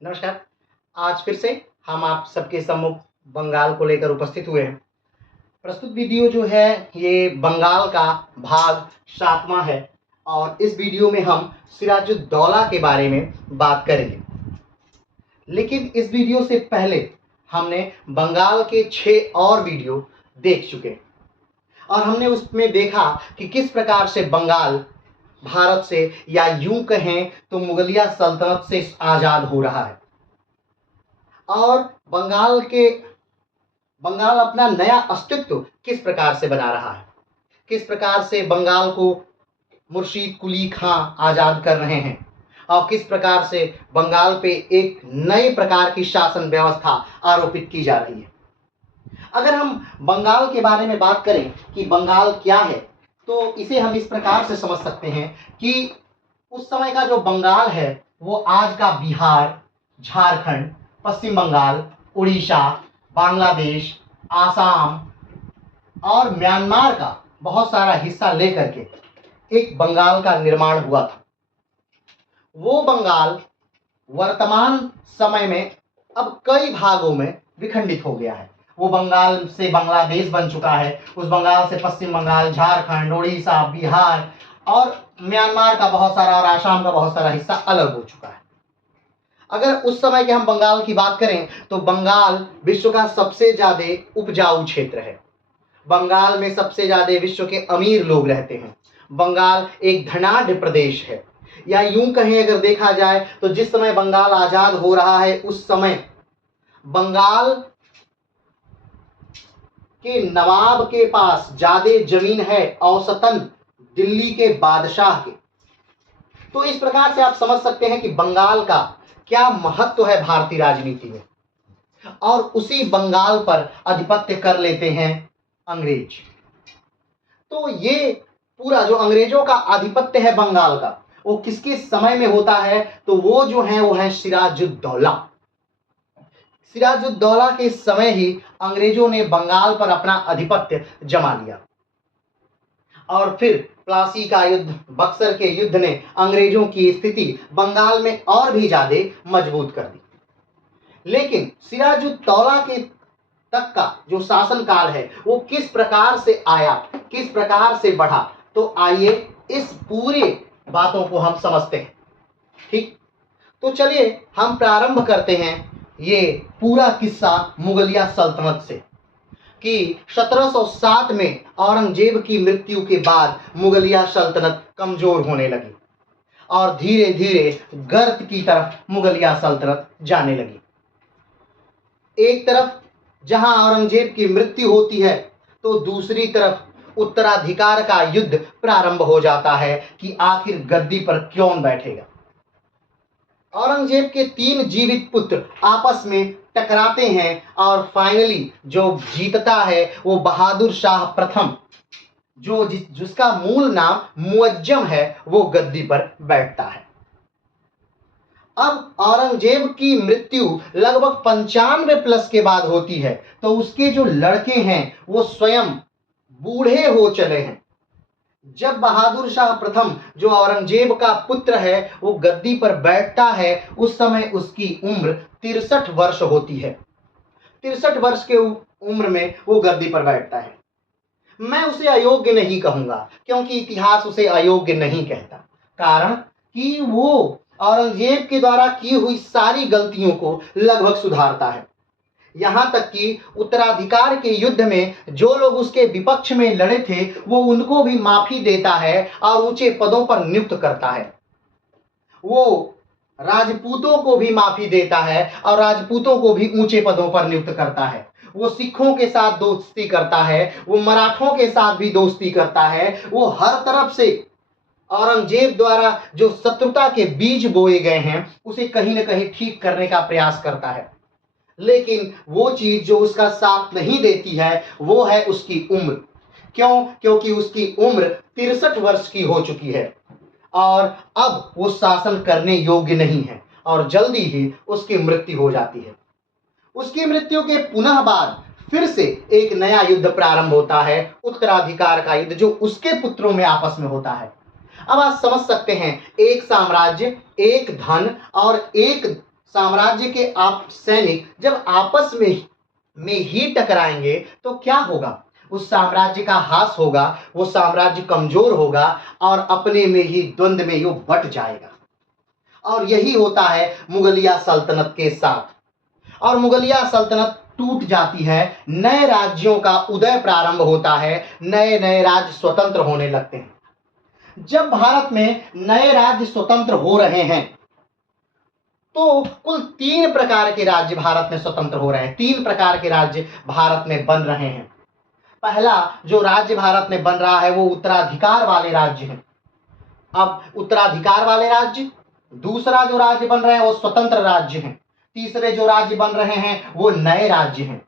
नमस्कार। आज फिर से हम आप सबके सम्मुख बंगाल को लेकर उपस्थित हुए हैं। प्रस्तुत वीडियो जो है ये बंगाल का भाग 7वां है और इस वीडियो में हम सिराजुद्दौला के बारे में बात करेंगे। लेकिन इस वीडियो से पहले हमने बंगाल के 6 और वीडियो देख चुके हैं और हमने उसमें देखा कि किस प्रकार से बंगाल भारत से या यूं कहें तो मुगलिया सल्तनत से आज़ाद हो रहा है और बंगाल अपना नया अस्तित्व किस प्रकार से बना रहा है, किस प्रकार से बंगाल को मुर्शीद कुली खां आज़ाद कर रहे हैं और किस प्रकार से बंगाल पे एक नए प्रकार की शासन व्यवस्था आरोपित की जा रही है। अगर हम बंगाल के बारे में बात करें कि बंगाल क्या है तो इसे हम इस प्रकार से समझ सकते हैं कि उस समय का जो बंगाल है वो आज का बिहार, झारखंड, पश्चिम बंगाल, उड़ीसा, बांग्लादेश, आसाम और म्यांमार का बहुत सारा हिस्सा लेकर के एक बंगाल का निर्माण हुआ था। वो बंगाल वर्तमान समय में अब कई भागों में विखंडित हो गया है। वो बंगाल से बांग्लादेश बन चुका है, उस बंगाल से पश्चिम बंगाल, झारखंड, उड़ीसा, बिहार और म्यांमार का बहुत सारा और आसाम का बहुत सारा हिस्सा अलग हो चुका है। अगर उस समय के हम बंगाल की बात करें तो बंगाल विश्व का सबसे ज़्यादा उपजाऊ क्षेत्र है। बंगाल में सबसे ज़्यादा विश्व के अमीर लोग रहते हैं। बंगाल एक धनाढ्य प्रदेश है, या यूं कहें अगर देखा जाए तो जिस समय बंगाल आज़ाद हो रहा है उस समय बंगाल के नवाब के पास ज़्यादा जमीन है औसतन दिल्ली के बादशाह के। तो इस प्रकार से आप समझ सकते हैं कि बंगाल का क्या महत्व है भारतीय राजनीति में। और उसी बंगाल पर आधिपत्य कर लेते हैं अंग्रेज। तो ये पूरा जो अंग्रेजों का आधिपत्य है बंगाल का वो किसके समय में होता है तो वो जो है वो है सिराजुद्दौला। सिराजुद्दौला के समय ही अंग्रेजों ने बंगाल पर अपना आधिपत्य जमा लिया और फिर प्लासी का युद्ध, बक्सर के युद्ध ने अंग्रेजों की स्थिति बंगाल में और भी ज्यादा मजबूत कर दी। लेकिन सिराजुद्दौला के तक का जो शासनकाल है वो किस प्रकार से आया, किस प्रकार से बढ़ा, तो आइए इस पूरे बातों को हम समझते हैं। ठीक, तो चलिए हम प्रारंभ करते हैं ये पूरा किस्सा मुगलिया सल्तनत से कि 1707 में औरंगजेब की मृत्यु के बाद मुगलिया सल्तनत कमजोर होने लगी और धीरे धीरे गर्त की तरफ मुगलिया सल्तनत जाने लगी। एक तरफ जहां औरंगजेब की मृत्यु होती है तो दूसरी तरफ उत्तराधिकार का युद्ध प्रारंभ हो जाता है कि आखिर गद्दी पर कौन बैठेगा। औरंगजेब के 3 जीवित पुत्र आपस में टकराते हैं और फाइनली जो जीतता है वो बहादुर शाह प्रथम, जिसका मूल नाम मुअज्जम है, वो गद्दी पर बैठता है। अब औरंगजेब की मृत्यु लगभग 95 प्लस के बाद होती है तो उसके जो लड़के हैं वो स्वयं बूढ़े हो चले हैं। जब बहादुर शाह प्रथम जो औरंगजेब का पुत्र है वो गद्दी पर बैठता है उस समय उसकी उम्र 63 वर्ष होती है। 63 वर्ष के उम्र में वो गद्दी पर बैठता है। मैं उसे अयोग्य नहीं कहूंगा क्योंकि इतिहास उसे अयोग्य नहीं कहता, कारण कि वो औरंगजेब के द्वारा की हुई सारी गलतियों को लगभग सुधारता है। यहां तक कि उत्तराधिकार के युद्ध में जो लोग उसके विपक्ष में लड़े थे वो उनको भी माफी देता है और ऊंचे पदों पर नियुक्त करता है। वो राजपूतों को भी माफी देता है और राजपूतों को भी ऊंचे पदों पर नियुक्त करता है। वो सिखों के साथ दोस्ती करता है, वो मराठों के साथ भी दोस्ती करता है। वो हर तरफ से औरंगजेब द्वारा जो शत्रुता के बीज बोए गए हैं उसे कहीं ना कहीं ठीक करने का प्रयास करता है। लेकिन वो चीज जो उसका साथ नहीं देती है वो है उसकी उम्र। क्यों? क्योंकि उसकी उम्र 63 वर्ष की हो चुकी है और अब वो शासन करने योग्य नहीं है और जल्दी ही उसकी मृत्यु हो जाती है। उसकी मृत्यु के पुनः बाद फिर से एक नया युद्ध प्रारंभ होता है, उत्तराधिकार का युद्ध, जो उसके पुत्रों में आपस में होता है। अब आप समझ सकते हैं, एक साम्राज्य, एक धन और एक साम्राज्य के आप सैनिक जब आपस में ही टकराएंगे तो क्या होगा? उस साम्राज्य का हास होगा, वो साम्राज्य कमजोर होगा और अपने में ही द्वंद्व में यो बट जाएगा। और यही होता है मुगलिया सल्तनत के साथ। और मुगलिया सल्तनत टूट जाती है, नए राज्यों का उदय प्रारंभ होता है, नए नए राज्य स्वतंत्र होने लगते हैं। जब भारत में नए राज्य स्वतंत्र हो रहे हैं तो कुल 3 प्रकार के राज्य भारत में स्वतंत्र हो रहे हैं, 3 प्रकार के राज्य भारत में बन रहे हैं। पहला जो राज्य भारत में बन रहा है वो उत्तराधिकार वाले राज्य हैं। अब उत्तराधिकार वाले राज्य, दूसरा जो राज्य बन रहे हैं वो स्वतंत्र राज्य हैं, तीसरे जो राज्य बन रहे हैं वो नए राज्य हैं।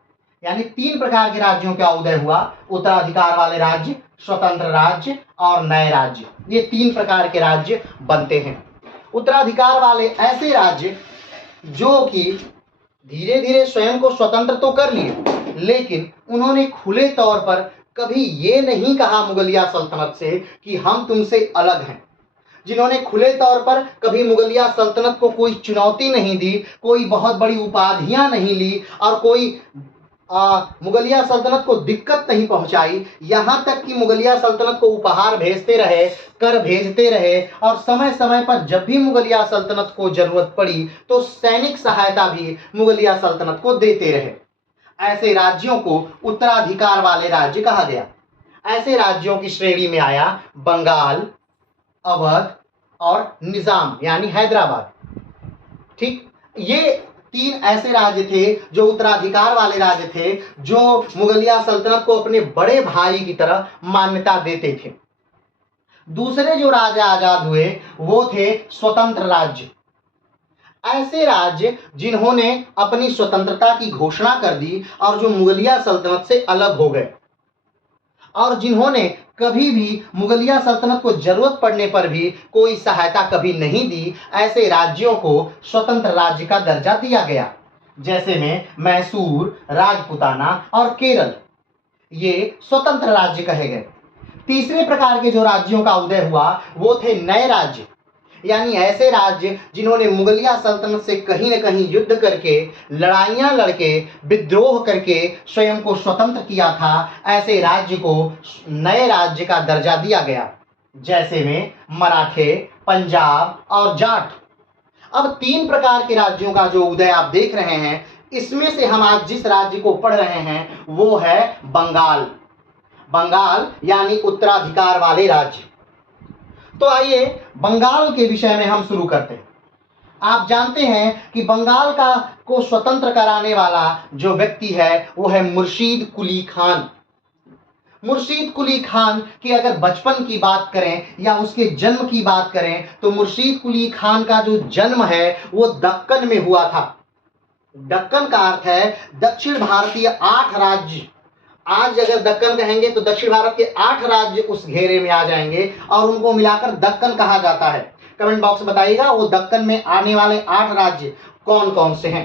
यानी 3 प्रकार के राज्यों का उदय हुआ, उत्तराधिकार वाले राज्य, स्वतंत्र राज्य और नए राज्य। ये 3 प्रकार के राज्य बनते हैं। उत्तराधिकार वाले ऐसे राज्य जो कि धीरे धीरे स्वयं को स्वतंत्र तो कर लिए, लेकिन उन्होंने खुले तौर पर कभी ये नहीं कहा मुगलिया सल्तनत से कि हम तुमसे अलग हैं। जिन्होंने खुले तौर पर कभी मुगलिया सल्तनत को कोई चुनौती नहीं दी, कोई बहुत बड़ी उपाधियां नहीं ली और कोई मुगलिया सल्तनत को दिक्कत नहीं पहुंचाई, यहाँ तक कि मुगलिया सल्तनत को उपहार भेजते रहे, कर भेजते रहे और समय समय पर जब भी मुगलिया सल्तनत को जरूरत पड़ी तो सैनिक सहायता भी मुगलिया सल्तनत को देते रहे। ऐसे राज्यों को उत्तराधिकार वाले राज्य कहा गया। ऐसे राज्यों की श्रेणी में आया बंगाल, अवध और निजाम यानी हैदराबाद। ठीक, ये 3 ऐसे राज्य थे जो उत्तराधिकार वाले राज्य थे, जो मुगलिया सल्तनत को अपने बड़े भाई की तरह मान्यता देते थे। दूसरे जो राज्य आजाद हुए वो थे स्वतंत्र राज्य। ऐसे राज्य जिन्होंने अपनी स्वतंत्रता की घोषणा कर दी और जो मुगलिया सल्तनत से अलग हो गए और जिन्होंने कभी भी मुगलिया सल्तनत को जरूरत पड़ने पर भी कोई सहायता कभी नहीं दी, ऐसे राज्यों को स्वतंत्र राज्य का दर्जा दिया गया। जैसे में मैसूर, राजपुताना और केरल, ये स्वतंत्र राज्य कहे गए। तीसरे प्रकार के जो राज्यों का उदय हुआ वो थे नए राज्य, यानी ऐसे राज्य जिन्होंने मुगलिया सल्तनत से कहीं न कहीं युद्ध करके, लड़ाइयां लड़के, विद्रोह करके स्वयं को स्वतंत्र किया था। ऐसे राज्य को नए राज्य का दर्जा दिया गया, जैसे में मराठे, पंजाब और जाट। अब 3 प्रकार के राज्यों का जो उदय आप देख रहे हैं, इसमें से हम आज जिस राज्य को पढ़ रहे हैं वो है बंगाल। बंगाल यानी उत्तराधिकार वाले राज्य। तो आइए बंगाल के विषय में हम शुरू करते हैं। आप जानते हैं कि बंगाल को स्वतंत्र कराने वाला जो व्यक्ति है वो है मुर्शीद कुली खान। मुर्शीद कुली खान की अगर बचपन की बात करें या उसके जन्म की बात करें तो मुर्शीद कुली खान का जो जन्म है वो दक्कन में हुआ था। दक्कन का अर्थ है दक्षिण भारतीय 8 राज्य। आज अगर दक्कन कहेंगे तो दक्षिण भारत के 8 राज्य उस घेरे में आ जाएंगे और उनको मिलाकर दक्कन कहा जाता है। कमेंट बॉक्स में बताइएगा वो दक्कन में आने वाले 8 राज्य कौन कौन से हैं।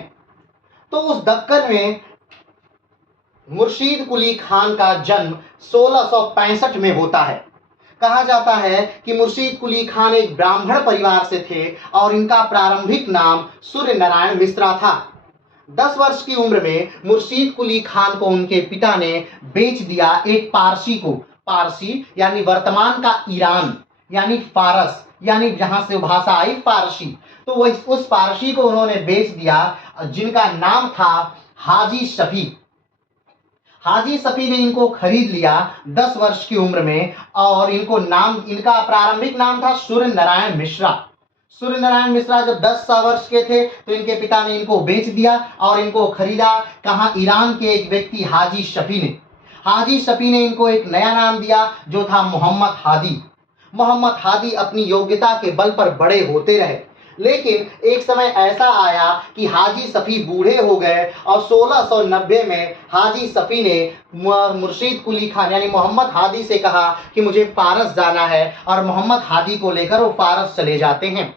तो उस दक्कन में मुर्शीद कुली खान का जन्म 1665 में होता है। कहा जाता है कि मुर्शीद कुली खान एक ब्राह्मण परिवार से थे और इनका प्रारंभिक नाम सूर्य नारायण मिश्रा था। 10 वर्ष की उम्र में मुर्शीद कुली खान को उनके पिता ने बेच दिया एक पारसी को। पारसी यानी वर्तमान का ईरान यानी फारस, यानी जहां से भाषा आई फारसी। तो वह उस पारसी को उन्होंने बेच दिया जिनका नाम था हाजी शफी। हाजी शफी ने इनको खरीद लिया 10 वर्ष की उम्र में और इनका प्रारंभिक नाम था सूर्य नारायण मिश्रा। सूर्य नारायण मिश्रा जब 10 वर्ष के थे तो इनके पिता ने इनको बेच दिया और इनको खरीदा कहाँ, ईरान के एक व्यक्ति हाजी शफी ने। हाजी शफी ने इनको एक नया नाम दिया जो था मोहम्मद हादी। मोहम्मद हादी अपनी योग्यता के बल पर बड़े होते रहे, लेकिन एक समय ऐसा आया कि हाजी शफी बूढ़े हो गए और 1690 में हाजी शफी ने मुर्शीद कुली खान यानी मोहम्मद हादी से कहा कि मुझे फारस जाना है और मोहम्मद हादी को लेकर वो फारस चले जाते हैं।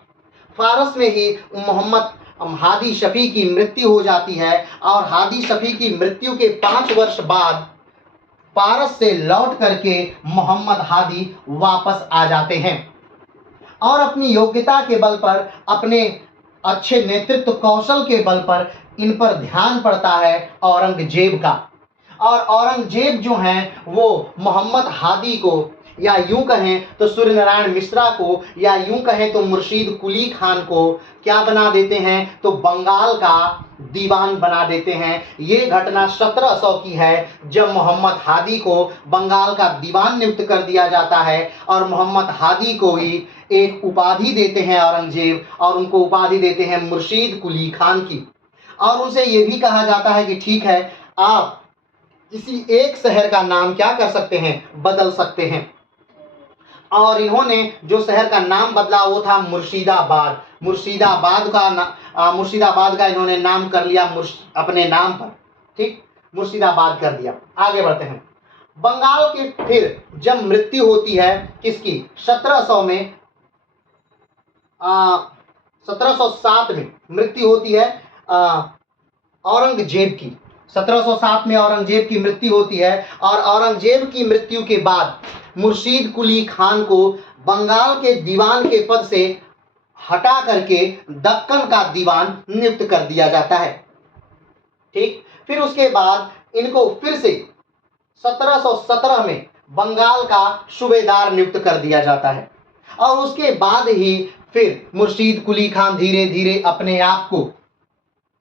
फारस में ही मोहम्मद हादी शफी की मृत्यु हो जाती है और हादी शफी की मृत्यु के 5 वर्ष बाद फारस से लौट करके मोहम्मद हादी वापस आ जाते हैं। और अपनी योग्यता के बल पर, अपने अच्छे नेतृत्व कौशल के बल पर इन पर ध्यान पड़ता है औरंगजेब का। और औरंगजेब जो हैं वो मोहम्मद हादी को, या यूं कहें तो सूर्य नारायण मिश्रा को, या यूं कहें तो मुर्शीद कुली खान को क्या बना देते हैं, तो बंगाल का दीवान बना देते हैं। ये घटना 1700 की है, जब मोहम्मद हादी को बंगाल का दीवान नियुक्त कर दिया जाता है और मोहम्मद हादी को ही एक उपाधि देते हैं औरंगजेब, और उनको उपाधि देते हैं मुर्शीद कुली खान की। और उनसे ये भी कहा जाता है कि ठीक है, आप किसी एक शहर का नाम क्या कर सकते हैं, बदल सकते हैं। और इन्होंने जो शहर का नाम बदला वो था मुर्शिदाबाद। मुर्शिदाबाद का इन्होंने नाम कर लिया अपने नाम पर, ठीक, मुर्शिदाबाद कर दिया। आगे बढ़ते हैं। बंगाल के फिर जब मृत्यु होती है किसकी, 1700 में 1707 में मृत्यु होती है औरंगजेब की। 1707 में औरंगजेब की मृत्यु होती है, और औरंगजेब की मृत्यु के बाद मुर्शीद कुली खान को बंगाल के दीवान के पद से हटा करके दक्कन का दीवान नियुक्त कर दिया जाता है। ठीक, फिर उसके बाद इनको फिर से 1717 में बंगाल का सूबेदार नियुक्त कर दिया जाता है, और उसके बाद ही फिर मुर्शीद कुली खान धीरे धीरे अपने आप को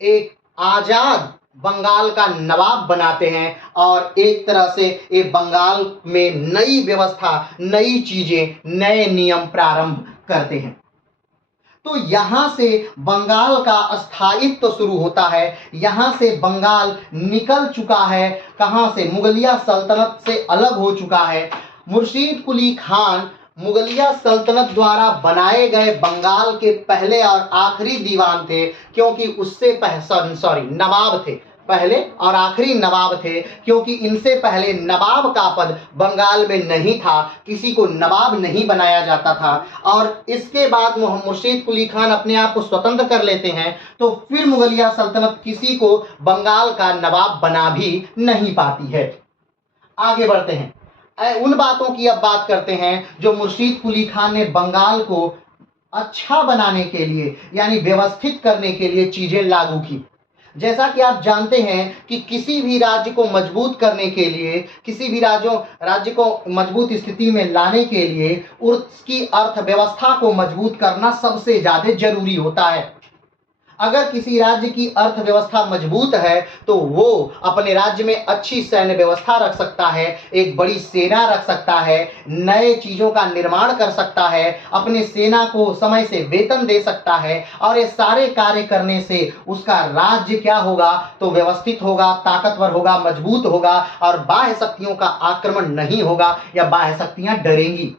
एक आजाद बंगाल का नवाब बनाते हैं, और एक तरह से ये बंगाल में नई व्यवस्था, नई चीजें, नए नियम प्रारंभ करते हैं। तो यहाँ से बंगाल का स्थायित्व तो शुरू होता है। यहाँ से बंगाल निकल चुका है, कहाँ से, मुगलिया सल्तनत से अलग हो चुका है। मुर्शीद कुली खान मुगलिया सल्तनत द्वारा बनाए गए बंगाल के पहले और आखिरी दीवान थे, क्योंकि उससे नवाब थे, पहले और आखिरी नवाब थे, क्योंकि इनसे पहले नवाब का पद बंगाल में नहीं था, किसी को नवाब नहीं बनाया जाता था। और इसके बाद मुर्शीद कुली खान अपने आप को स्वतंत्र कर लेते हैं, तो फिर मुगलिया सल्तनत किसी को बंगाल का नवाब बना भी नहीं पाती है। आगे बढ़ते हैं, उन बातों की अब बात करते हैं जो मुर्शीद कुली खान ने बंगाल को अच्छा बनाने के लिए, यानी व्यवस्थित करने के लिए चीजें लागू की। जैसा कि आप जानते हैं कि किसी भी राज्य को मजबूत करने के लिए, किसी भी राज्य को मजबूत स्थिति में लाने के लिए उसकी अर्थव्यवस्था को मजबूत करना सबसे ज्यादा जरूरी होता है। अगर किसी राज्य की अर्थव्यवस्था मजबूत है तो वो अपने राज्य में अच्छी सैन्य व्यवस्था रख सकता है, एक बड़ी सेना रख सकता है, नए चीजों का निर्माण कर सकता है, अपने सेना को समय से वेतन दे सकता है, और ये सारे कार्य करने से उसका राज्य क्या होगा, तो व्यवस्थित होगा, ताकतवर होगा, मजबूत होगा, और बाह्य शक्तियों का आक्रमण नहीं होगा या बाह्य शक्तियां डरेंगी।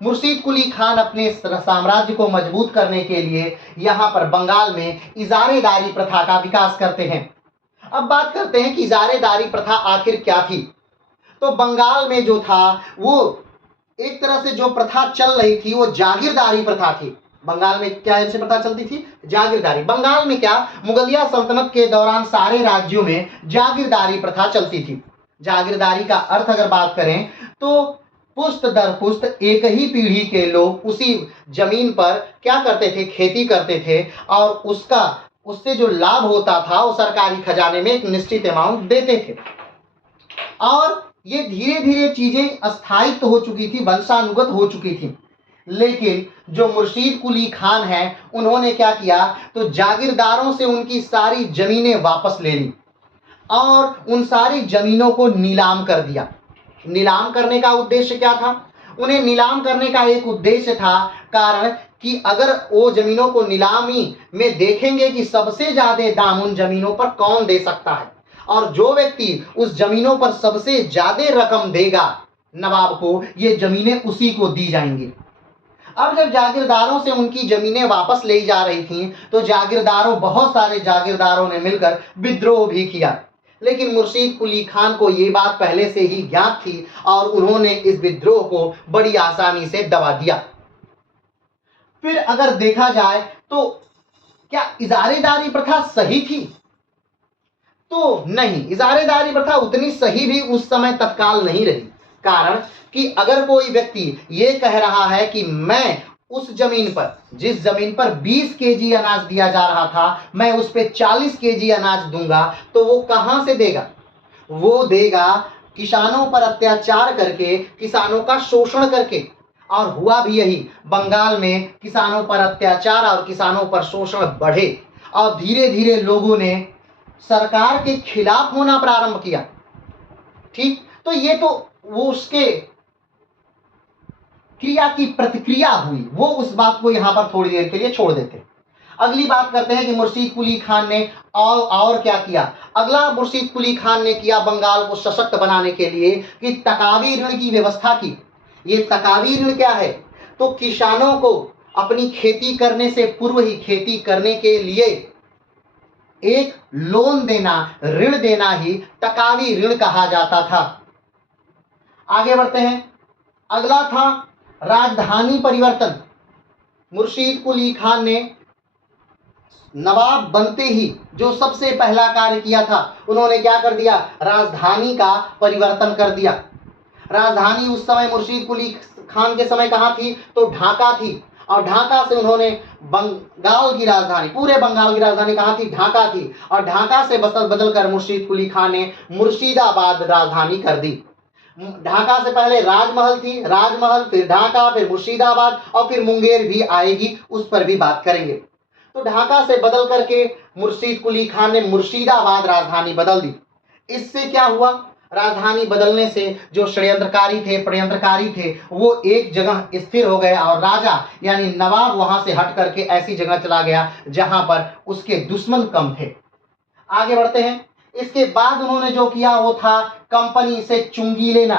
मुर्शीद कुली खान अपने साम्राज्य को मजबूत करने के लिए यहाँ पर बंगाल में इजारेदारी प्रथा का विकास करते हैं। अब बात करते हैं कि इजारेदारी प्रथा आखिर क्या थी। तो बंगाल में जो था वो एक तरह से जो प्रथा चल रही थी वो जागीरदारी प्रथा थी। बंगाल में क्या ऐसे प्रथा चलती थी, जागीरदारी। बंगाल में क्या, मुगलिया सल्तनत के दौरान सारे राज्यों में जागीरदारी प्रथा चलती थी। जागीरदारी का अर्थ अगर बात करें तो पुश्त दर पुश्त एक ही पीढ़ी के लोग उसी जमीन पर क्या करते थे, खेती करते थे, और उससे जो लाभ होता था वो सरकारी खजाने में एक निश्चित अमाउंट देते थे। और ये धीरे धीरे चीजें स्थायित्व हो चुकी थी, वंशानुगत हो चुकी थी। लेकिन जो मुर्शीद कुली खान हैं उन्होंने क्या किया, तो जागीरदारों से उनकी सारी जमीनें वापस ले ली और उन सारी जमीनों को नीलाम कर दिया। नीलाम करने का उद्देश्य क्या था, उन्हें नीलाम करने का एक उद्देश्य था, कारण कि अगर वो जमीनों को नीलामी में देखेंगे कि सबसे ज्यादा दाम उन जमीनों पर कौन दे सकता है, और जो व्यक्ति उस जमीनों पर सबसे ज्यादा रकम देगा नवाब को, ये जमीनें उसी को दी जाएंगी। अब जब जागीरदारों से उनकी जमीनें वापस ले जा रही थीं, तो बहुत सारे जागीरदारों ने मिलकर विद्रोह भी किया। लेकिन मुर्शीद कुली खान को ये बात पहले से ही ज्ञात थी और उन्होंने इस विद्रोह को बड़ी आसानी से दबा दिया। फिर अगर देखा जाए तो क्या इजारेदारी प्रथा सही थी, तो नहीं, इजारेदारी प्रथा उतनी सही भी उस समय तत्काल नहीं रही। कारण कि अगर कोई व्यक्ति ये कह रहा है कि मैं उस जमीन पर, जिस जमीन पर 20 केजी अनाज दिया जा रहा था, मैं उस पे 40 केजी अनाज दूंगा, तो वो कहां से देगा? वो देगा किसानों पर अत्याचार करके, किसानों का शोषण करके। और हुआ भी यही, बंगाल में किसानों पर अत्याचार और किसानों पर शोषण बढ़े और धीरे धीरे लोगों ने सरकार के खिलाफ होना प्रारंभ किया। ठीक, तो ये तो वो उसके क्रिया की प्रतिक्रिया हुई, वो उस बात को यहां पर थोड़ी देर के लिए छोड़ देते। अगली बात करते हैं कि मुर्शीद कुली खान ने और क्या किया। अगला मुर्शीद कुली खान ने किया बंगाल को सशक्त बनाने के लिए कि तकावी ऋण की व्यवस्था की। ये तकावी ऋण क्या है? तो किसानों को अपनी खेती करने से पूर्व ही, खेती करने के लिए एक लोन देना, ऋण देना ही तकावी ऋण कहा जाता था। आगे बढ़ते हैं। अगला था राजधानी परिवर्तन। मुर्शीद कुली खान ने नवाब बनते ही जो सबसे पहला कार्य किया था, उन्होंने क्या कर दिया? राजधानी का परिवर्तन कर दिया। राजधानी उस समय मुर्शीद कुली खान के समय कहाँ थी? तो ढाका थी। और ढाका से उन्होंने बंगाल की राजधानी, पूरे बंगाल की राजधानी कहाँ थी? ढाका थी। और ढाका से बदल कर मुर्शीद कुली खान ने मुर्शिदाबाद राजधानी कर दी। ढाका से पहले राजमहल थी, राजमहल, फिर ढाका, फिर मुर्शिदाबाद और फिर मुंगेर भी आएगी, उस पर भी बात करेंगे। तो ढाका से बदल करके मुर्शीद कुली खान ने मुर्शिदाबाद राजधानी बदल दी। इससे क्या हुआ? राजधानी बदलने से जो षड्यंत्रकारी थे वो एक जगह स्थिर हो गए और राजा यानी नवाब वहां से हट करके ऐसी जगह चला गया जहां पर उसके दुश्मन कम थे। आगे बढ़ते हैं। इसके बाद उन्होंने जो किया वो था कंपनी से चुंगी लेना।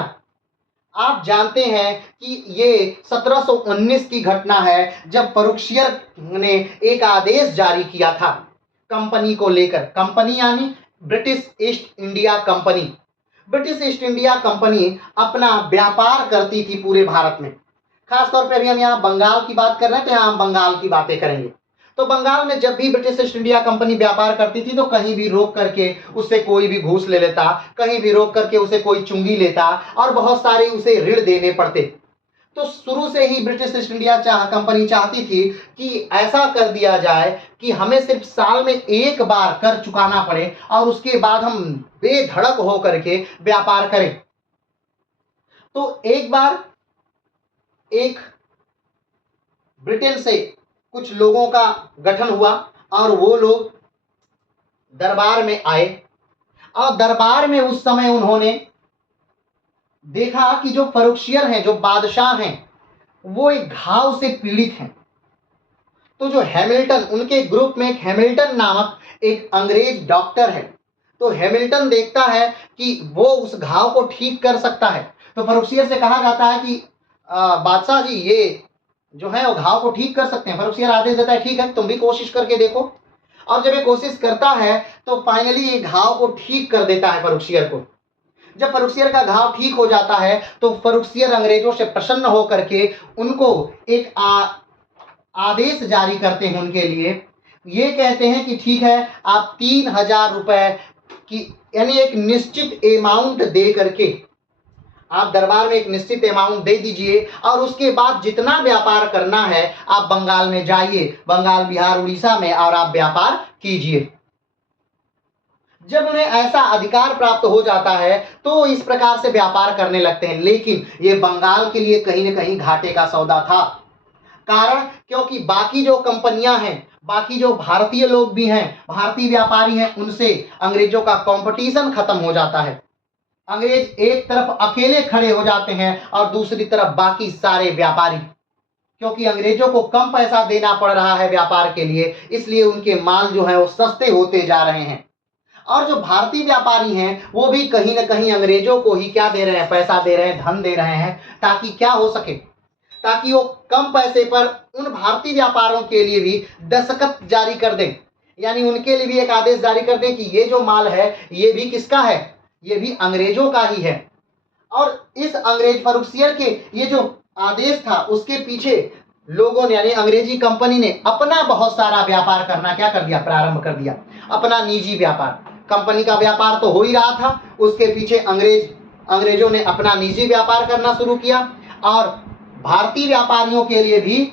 आप जानते हैं कि ये 1719 की घटना है, जब फर्रुखियर ने एक आदेश जारी किया था कंपनी को लेकर। कंपनी यानी British east India company. British east India company अपना व्यापार करती थी पूरे भारत में। खासतौर पे अभी हम यहाँ बंगाल की बात कर रहे हैं, तो यहाँ हम बंगाल की बातें करेंगे। तो बंगाल में जब भी ब्रिटिश ईस्ट इंडिया कंपनी व्यापार करती थी, तो कहीं भी रोक करके उससे कोई भी घूस ले लेता, कहीं भी रोक करके उसे कोई चुंगी लेता और बहुत सारे उसे ऋण देने पड़ते। तो शुरू से ही ब्रिटिश ईस्ट इंडिया कंपनी चाहती थी कि ऐसा कर दिया जाए कि हमें सिर्फ साल में एक बार कर चुकाना पड़े और उसके बाद हम बेधड़क हो करके व्यापार करें। तो एक बार एक ब्रिटेन से कुछ लोगों का गठन हुआ और वो लोग दरबार में आए और दरबार में उस समय उन्होंने देखा कि जो फर्रुखियर हैं, जो बादशाह हैं, वो एक घाव से पीड़ित हैं। तो जो हैमिल्टन, उनके ग्रुप में एक हैमिल्टन नामक एक अंग्रेज डॉक्टर है। तो हैमिल्टन देखता है कि वो उस घाव को ठीक कर सकता है। तो फर्रुखियर से कहा जाता है कि बादशाह जी, ये जो है वो घाव को ठीक कर सकते हैं। फर्रुखियर आदेश देता है, ठीक है, तुम भी कोशिश करके देखो। और जब ये कोशिश करता है तो फाइनली ये घाव को ठीक कर देता है फर्रुखियर को। जब फर्रुखियर का घाव ठीक हो जाता है तो फर्रुखियर अंग्रेजों से प्रसन्न होकर के उनको एक आदेश जारी करते हैं उनके लिए। ये कहते हैं कि ठीक है, आप 3000 रुपए की यानी एक निश्चित अमाउंट दे करके आप दरबार में एक निश्चित अमाउंट दे दीजिए और उसके बाद जितना व्यापार करना है आप बंगाल में जाइए, बंगाल, बिहार, उड़ीसा में, और आप व्यापार कीजिए। जब उन्हें ऐसा अधिकार प्राप्त हो जाता है तो इस प्रकार से व्यापार करने लगते हैं। लेकिन ये बंगाल के लिए कहीं न कहीं घाटे का सौदा था। कारण, क्योंकि बाकी जो कंपनियां हैं, बाकी जो भारतीय लोग भी हैं, भारतीय व्यापारी हैं, उनसे अंग्रेजों का कंपटीशन खत्म हो जाता है। अंग्रेज एक तरफ अकेले खड़े हो जाते हैं और दूसरी तरफ बाकी सारे व्यापारी, क्योंकि अंग्रेजों को कम पैसा देना पड़ रहा है व्यापार के लिए, इसलिए उनके माल जो है वो सस्ते होते जा रहे हैं। और जो भारतीय व्यापारी हैं वो भी कहीं ना कहीं अंग्रेजों को ही क्या दे रहे हैं? पैसा दे रहे हैं, धन दे रहे हैं, ताकि क्या हो सके, ताकि वो कम पैसे पर उन भारतीय व्यापारों के लिए भी दस्तखत जारी कर दें, यानी उनके लिए भी एक आदेश जारी कर दें कि ये जो माल है ये भी किसका है? ये भी अंग्रेजों का ही है। और इस अंग्रेज फर्रुखियर के ये जो आदेश था उसके पीछे लोगों ने, यानी अंग्रेजी कंपनी ने अपना बहुत सारा व्यापार करना क्या कर दिया? प्रारंभ कर दिया, अपना निजी व्यापार। कंपनी का व्यापार तो हो ही रहा था, उसके पीछे अंग्रेज अंग्रेजों ने अपना निजी व्यापार करना शुरू किया और भारतीय व्यापारियों के लिए भी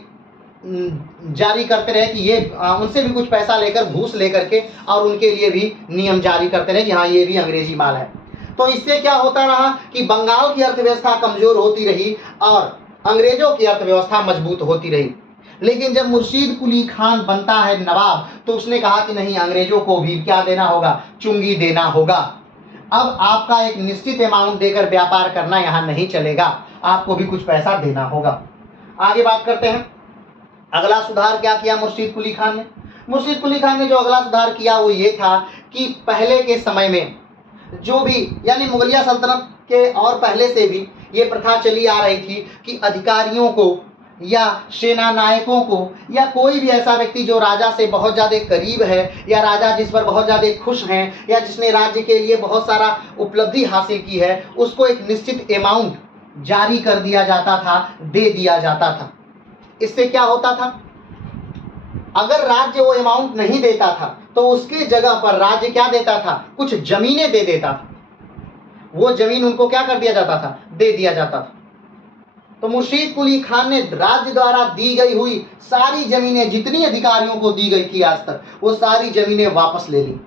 जारी करते रहे कि ये उनसे भी कुछ पैसा लेकर घूस लेकर के और उनके लिए भी नियम जारी करते रहे कि हाँ ये भी अंग्रेजी माल है। तो इससे क्या होता रहा कि बंगाल की अर्थव्यवस्था कमजोर होती रही और अंग्रेजों की अर्थव्यवस्था मजबूत होती रही। लेकिन जब मुर्शीद कुली खान बनता है नवाब तो उसने कहा कि नहीं, अंग्रेजों को भी क्या देना होगा, चुंगी देना होगा। अब आपका एक निश्चित अमाउंट देकर व्यापार करना यहाँ नहीं चलेगा, आपको भी कुछ पैसा देना होगा। आगे बात करते हैं, अगला सुधार क्या किया मुर्शीद कुली खान ने। मुर्शीद कुली खान ने जो अगला सुधार किया वो ये था कि पहले के समय में जो भी यानी मुगलिया सल्तनत के और पहले से भी ये प्रथा चली आ रही थी कि अधिकारियों को या सेना नायकों को या कोई भी ऐसा व्यक्ति जो राजा से बहुत ज़्यादा करीब है या राजा जिस पर बहुत ज़्यादा खुश हैं या जिसने राज्य के लिए बहुत सारा उपलब्धि हासिल की है, उसको एक निश्चित अमाउंट जारी कर दिया जाता था, दे दिया जाता था। इससे क्या होता था, अगर राज्य वो अमाउंट नहीं देता था तो उसके जगह पर राज्य क्या देता था, कुछ जमीनें दे देता था। वो जमीन उनको क्या कर दिया जाता था, दे दिया जाता था। तो मुर्शीद कुली खान ने राज्य द्वारा दी गई हुई सारी जमीनें, जितनी अधिकारियों को दी गई थी आज तक, वो सारी जमीनें वापस ले ली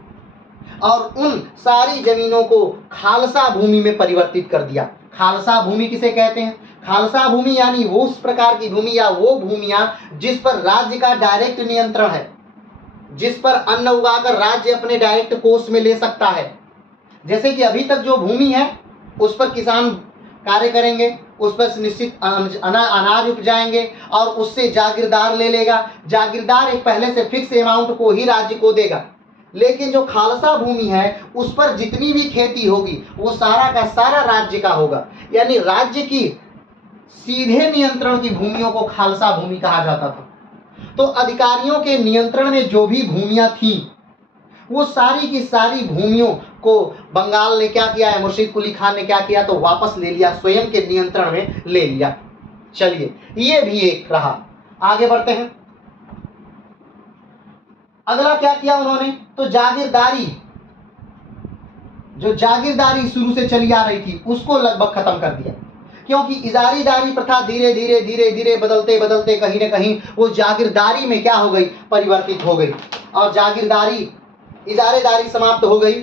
और उन सारी जमीनों को खालसा भूमि में परिवर्तित कर दिया। खालसा भूमि किसे कहते हैं? खालसा भूमि यानी वो उस प्रकार की भूमि या वो भूमियां जिस पर राज्य का डायरेक्ट नियंत्रण है, जिस पर अन्न उगाकर राज्य अपने डायरेक्ट कोष में ले सकता है। जैसे कि अभी तक जो भूमि है उस पर किसान कार्य करेंगे, उस पर निश्चित अनाज उपजाएंगे और उससे जागीरदार ले लेगा। जागीरदार एक पहले से फिक्स अमाउंट को ही राज्य को देगा। लेकिन जो खालसा भूमि है उस पर जितनी भी खेती होगी वो सारा का सारा राज्य का होगा। यानी राज्य की सीधे नियंत्रण की भूमियों को खालसा भूमि कहा जाता था। तो अधिकारियों के नियंत्रण में जो भी भूमियां थी वो सारी की सारी भूमियों को बंगाल ने क्या किया है, मुर्शीद कुली खान ने क्या किया, तो वापस ले लिया, स्वयं के नियंत्रण में ले लिया। चलिए ये भी एक रहा। आगे बढ़ते हैं, अगला क्या किया उन्होंने, तो जागीरदारी, जो जागीरदारी शुरू से चली आ रही थी उसको लगभग खत्म कर दिया। क्योंकि इजारेदारी प्रथा धीरे धीरे धीरे धीरे बदलते बदलते कहीं ना कहीं वो जागीरदारी में क्या हो गई, परिवर्तित हो गई और जागीरदारी इजारेदारी समाप्त हो गई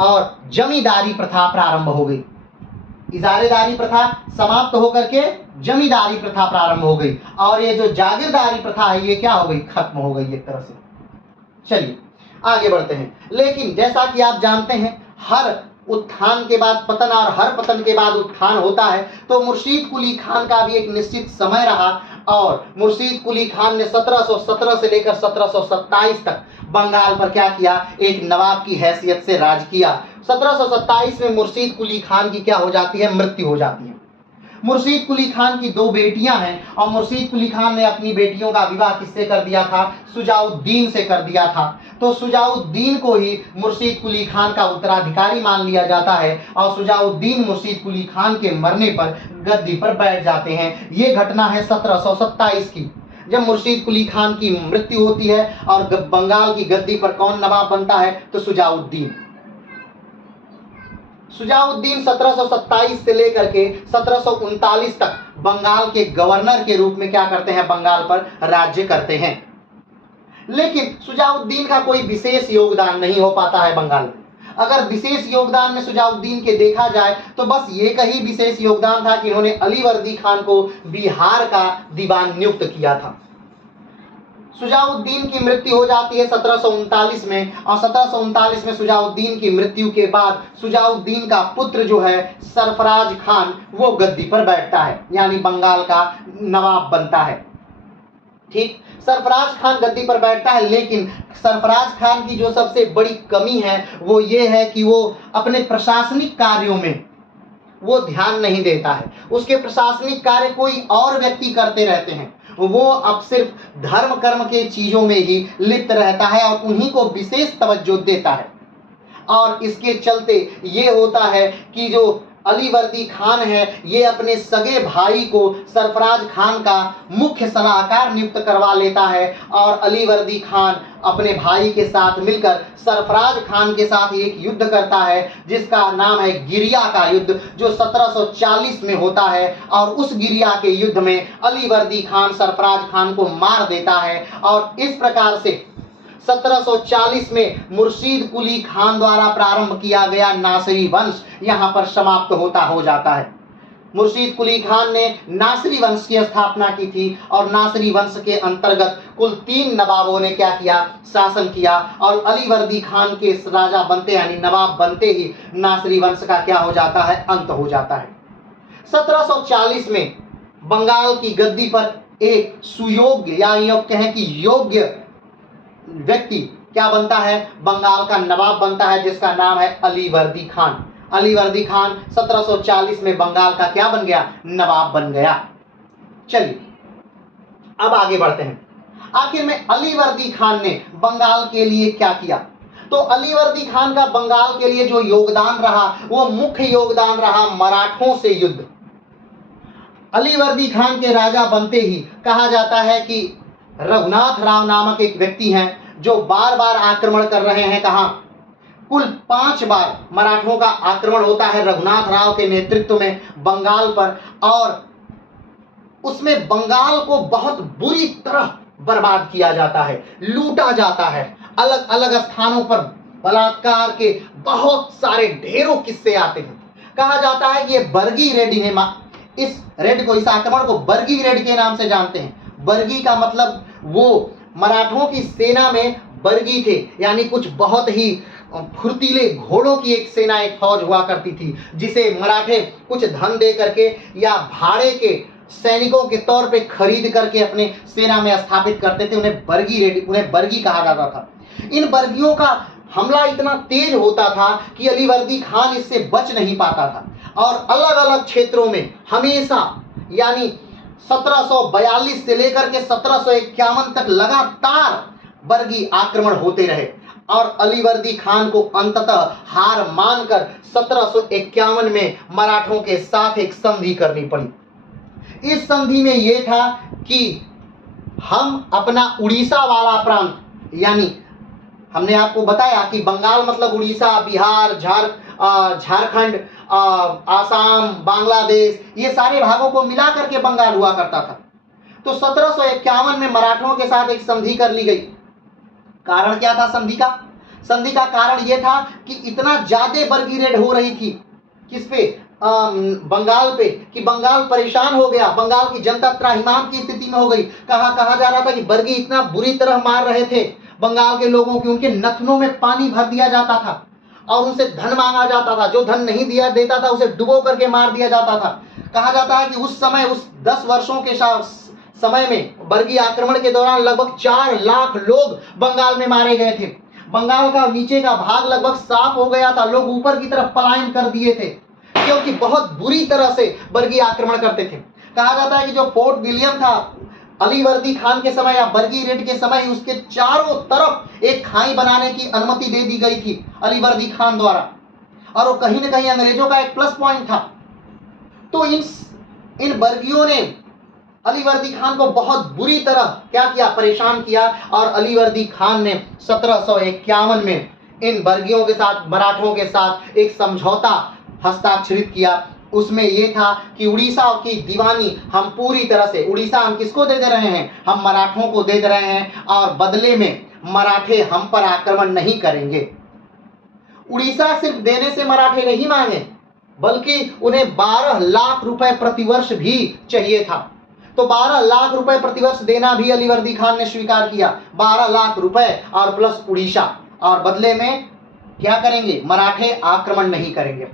और जमींदारी प्रथा प्रारंभ हो गई। इजारेदारी प्रथा समाप्त होकर के जमींदारी प्रथा प्रारंभ हो गई और ये जो जागीरदारी प्रथा है ये क्या हो गई, खत्म हो गई एक तरह से। चलिए आगे बढ़ते हैं। लेकिन जैसा कि आप जानते हैं हर उत्थान के बाद पतन और हर पतन के बाद उत्थान होता है, तो मुर्शीद कुली खान का भी एक निश्चित समय रहा और मुर्शीद कुली खान ने 1717 से लेकर 1727 तक बंगाल पर क्या किया, एक नवाब की हैसियत से राज किया। 1727 में मुर्शीद कुली खान की क्या हो जाती है, मृत्यु हो जाती है। मुर्शीद कुली खान की 2 बेटियां हैं और मुर्शीद कुली खान ने अपनी बेटियों का विवाह किससे कर दिया था, शुजाउद्दीन से कर दिया था। तो शुजाउद्दीन को ही मुर्शीद कुली खान का उत्तराधिकारी मान लिया जाता है और शुजाउद्दीन मुर्शीद कुली खान के मरने पर गद्दी पर बैठ जाते हैं। ये घटना है 1727 की, जब मुर्शीद कुली खान की मृत्यु होती है और बंगाल की गद्दी पर कौन नवाब बनता है, तो शुजाउद्दीन। शुजाउद्दीन 1727 से लेकर के 1739 तक बंगाल के गवर्नर के रूप में क्या करते हैं, बंगाल पर राज्य करते हैं। लेकिन शुजाउद्दीन का कोई विशेष योगदान नहीं हो पाता है बंगाल में। अगर विशेष योगदान में शुजाउद्दीन के देखा जाए तो बस ये ही विशेष योगदान था कि इन्होंने अलीवर्दी खान को बिहार का दीवान नियुक्त किया था। शुजाउद्दीन की मृत्यु हो जाती है 1739 में और 1739 में शुजाउद्दीन की मृत्यु के बाद शुजाउद्दीन का पुत्र जो है सरफराज खान वो गद्दी पर बैठता है, यानी बंगाल का नवाब बनता है। ठीक, सरफराज खान गद्दी पर बैठता है, लेकिन सरफराज खान की जो सबसे बड़ी कमी है वो ये है कि वो अपने प्रशासनिक कार्यों में वो ध्यान नहीं देता है। उसके प्रशासनिक कार्य कोई और व्यक्ति करते रहते हैं, वो अब सिर्फ धर्म कर्म के चीजों में ही लिप्त रहता है और उन्हीं को विशेष तवज्जो देता है। और इसके चलते ये होता है कि जो अलीवर्दी खान है, ये अपने सगे भाई को सरफराज खान का मुख्य सलाहकार नियुक्त करवा लेता है और अलीवर्दी खान अपने भाई के साथ मिलकर सरफराज खान के साथ एक युद्ध करता है जिसका नाम है गिरिया का युद्ध, जो 1740 में होता है। और उस गिरिया के युद्ध में अलीवर्दी खान सरफराज खान को मार देता है और इस प्रकार से 1740 में मुर्शीद कुली खान द्वारा प्रारंभ किया गया नासिरी वंश यहाँ पर समाप्त हो जाता है। मुर्शीद कुली खान ने नासिरी वंश की स्थापना की थी और नासिरी वंश के अंतर्गत कुल 3 नवाबों ने क्या किया, शासन किया और अलीवर्दी खान के राजा बनते यानी नवाब बनते ही नासिरी वंश का क्या हो जाता है, अंत हो जाता है। 1740 में बंगाल की गद्दी पर एक सुयोग्य या कहें कि योग्य व्यक्ति क्या बनता है, बंगाल का नवाब बनता है जिसका नाम है अलीवर्दी खान। अलीवर्दी खान 1740 में बंगाल का क्या बन गया, नवाब बन गया। चलिए अब आगे बढ़ते हैं। आखिर में अलीवर्दी खान ने बंगाल के लिए क्या किया? तो अलीवर्दी खान का बंगाल के लिए जो योगदान रहा वो मुख्य योगदान रहा मराठों से युद्ध। अलीवर्दी खान के राजा बनते ही कहा जाता है कि रघुनाथ राव नामक एक व्यक्ति हैं जो बार बार आक्रमण कर रहे हैं। कहां? कुल 5 बार मराठों का आक्रमण होता है रघुनाथ राव के नेतृत्व में बंगाल पर और उसमें बंगाल को बहुत बुरी तरह बर्बाद किया जाता है, लूटा जाता है। अलग अलग स्थानों पर बलात्कार के बहुत सारे ढेरों किस्से आते हैं। कहा जाता है कि ये बर्गी रेड, इस रेड को, इस आक्रमण को बर्गी रेड के नाम से जानते हैं। बर्गी का मतलब वो मराठों की सेना में बर्गी थे, यानी कुछ बहुत ही फुर्तीले घोड़ों की एक सेना, एक फौज हुआ करती थी जिसे मराठे कुछ धन दे करके या भाड़े के सैनिकों के तौर पे खरीद करके अपने सेना में स्थापित करते थे। उन्हें बर्गी कहा जाता था। इन बर्गियों का हमला इतना तेज होता था कि अलीवर्दी खान इससे बच नहीं पाता था और अलग अलग क्षेत्रों में हमेशा यानी 1742 से लेकर के 1751 तक लगातार बर्गी आक्रमण होते रहे और अलीवर्दी खान को अंततः हार मानकर 1751 में मराठों के साथ एक संधि करनी पड़ी। इस संधि में यह था कि हम अपना उड़ीसा वाला प्रांत, यानी हमने आपको बताया कि बंगाल मतलब उड़ीसा, बिहार, झारखंड, आसाम, बांग्लादेश, ये सारे भागों को मिला करके बंगाल हुआ करता था। तो 1751 में मराठों के साथ एक संधि कर ली गई। कारण क्या था संधि का? संधि का कारण यह था कि इतना ज्यादा बर्गी रेड हो रही थी किस पे, बंगाल पे, कि बंगाल परेशान हो गया। बंगाल की जनता त्राहिमाम की स्थिति में हो गई। कहा जा रहा था कि बर्गी इतना बुरी तरह मार रहे थे बंगाल के लोगों की, उनके नथनों में पानी भर दिया जाता था और उनसे धन मांगा जाता था। जो धन नहीं दिया देता था उसे डुबो करके मार दिया जाता था। कहा जाता है कि उस समय, उस 10 वर्षों के समय में बर्गी आक्रमण के दौरान लगभग 4 लाख लोग बंगाल में मारे गए थे। बंगाल का नीचे का भाग लगभग साफ हो गया था। लोग ऊपर की तरफ पलायन कर दिए थे क्योंकि बहुत बुरी तरह से बर्गी आक्रमण करते थे। कहा जाता है कि जो फोर्ट विलियम था अलीवर्दी खान के समय या बर्गी रेड के समय, उसके चारों तरफ एक खाई बनाने की अनुमति दे दी गई थी अलीवर्दी खान द्वारा और वो कहीं न कहीं अंग्रेजों का एक प्लस पॉइंट था। तो इन बर्गियों ने अलीवर्दी खान को बहुत बुरी तरह क्या किया, परेशान किया और अलीवर्दी खान ने 1751 में इन बर्गियों के साथ, मराठों के साथ एक समझौता हस्ताक्षरित किया। उसमें यह था कि उड़ीसा की दीवानी हम पूरी तरह से, उड़ीसा हम किसको दे रहे हैं, हम मराठों को दे रहे हैं और बदले में मराठे हम पर आक्रमण नहीं करेंगे। उड़ीसा सिर्फ देने से मराठे नहीं मांगे बल्कि उन्हें 12 लाख रुपए प्रतिवर्ष भी चाहिए था। तो 12 लाख रुपए प्रतिवर्ष देना भी अलीवर्दी खान ने स्वीकार किया। 12 लाख रुपए और प्लस उड़ीसा, और बदले में क्या करेंगे, मराठे आक्रमण नहीं करेंगे।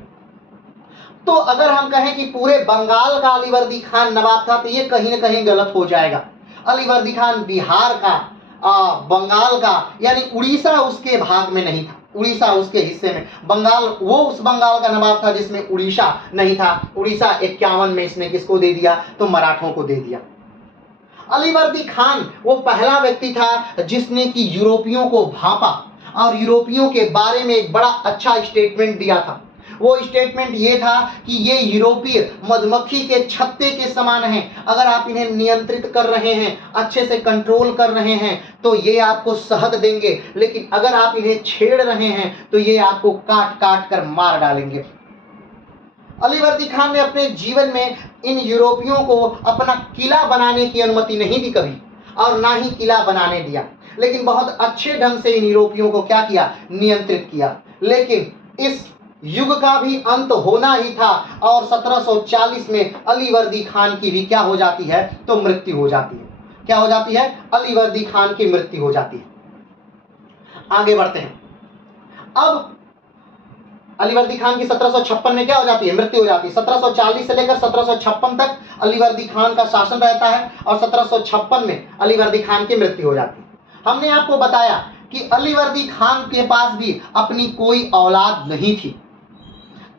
तो अगर हम कहें कि पूरे बंगाल का अलीवर्दी खान नवाब था तो ये कहीं न कहीं गलत हो जाएगा। अलीवर्दी खान बिहार का, बंगाल का, यानी उड़ीसा उसके भाग में नहीं था, उड़ीसा उसके हिस्से में, बंगाल वो उस बंगाल का नवाब था जिसमें उड़ीसा नहीं था। उड़ीसा 51 में इसने किसको दे दिया, तो मराठों को दे दिया। अलीवर्दी खान वो पहला व्यक्ति था जिसने कि यूरोपियों को भांपा और यूरोपियों के बारे में एक बड़ा अच्छा स्टेटमेंट दिया था। वो स्टेटमेंट ये था कि ये यूरोपीय मधुमक्खी के छत्ते के समान हैं, अगर आप इन्हें नियंत्रित कर रहे हैं, अच्छे से कंट्रोल कर रहे हैं तो ये आपको शहद देंगे, लेकिन अगर आप इन्हें छेड़ रहे हैं तो ये आपको काट काट कर मार डालेंगे। अलीवर्दी खान ने अपने जीवन में इन यूरोपियों को अपना किला बनाने की अनुमति नहीं दी कभी, और ना ही किला बनाने दिया, लेकिन बहुत अच्छे ढंग से इन यूरोपियों को क्या किया, नियंत्रित किया। लेकिन इस युग का भी अंत होना ही था और 1740 में अलीवर्दी खान की भी क्या हो जाती है, तो मृत्यु हो जाती है। क्या हो जाती है, अलीवर्दी खान की मृत्यु हो जाती है। आगे बढ़ते हैं। अब अलीवर्दी खान की 1756 में क्या हो जाती है, मृत्यु हो जाती है। 1740 से लेकर 1756 तक अलीवर्दी खान का शासन रहता है और 1756 में अलीवर्दी खान की मृत्यु हो जाती है। हमने आपको बताया कि अलीवर्दी खान के पास भी अपनी कोई औलाद नहीं थी,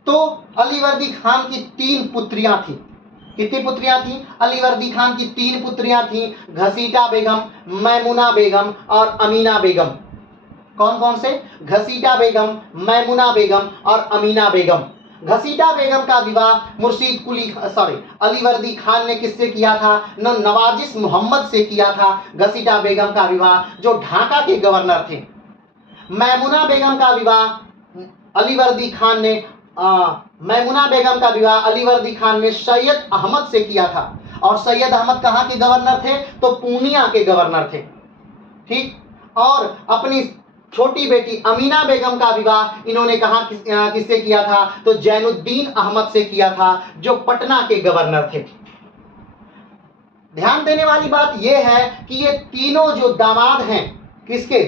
तो अलीवर्दी खान की 3 पुत्रियां थी। कितनी पुत्रियां थी, अलीवर्दी खान की 3 पुत्रियां थी, घसीटा बेगम, मैमुना बेगम और अमीना बेगम। कौन कौन से, घसीटा बेगम, मैमुना बेगम और अमीना बेगम। घसीटा बेगम का विवाह अलीवर्दी खान ने किससे किया था, नवाजिश मोहम्मद से किया था। घसीटा बेगम का विवाह जो ढाका के गवर्नर थे। मैमुना बेगम का विवाह अलीवर्दी खान ने मैमुना बेगम का विवाह अलीवर्दी खान ने सैयद अहमद से किया था, और सैयद अहमद कहाँ के गवर्नर थे, तो पूर्णिया के गवर्नर थे। ठीक, और अपनी छोटी बेटी अमीना बेगम का विवाह इन्होंने कहाँ किससे किया था, तो जैनुद्दीन अहमद से किया था, जो पटना के गवर्नर थे। ध्यान देने वाली बात यह है कि ये तीनों जो दामाद हैं, किसके,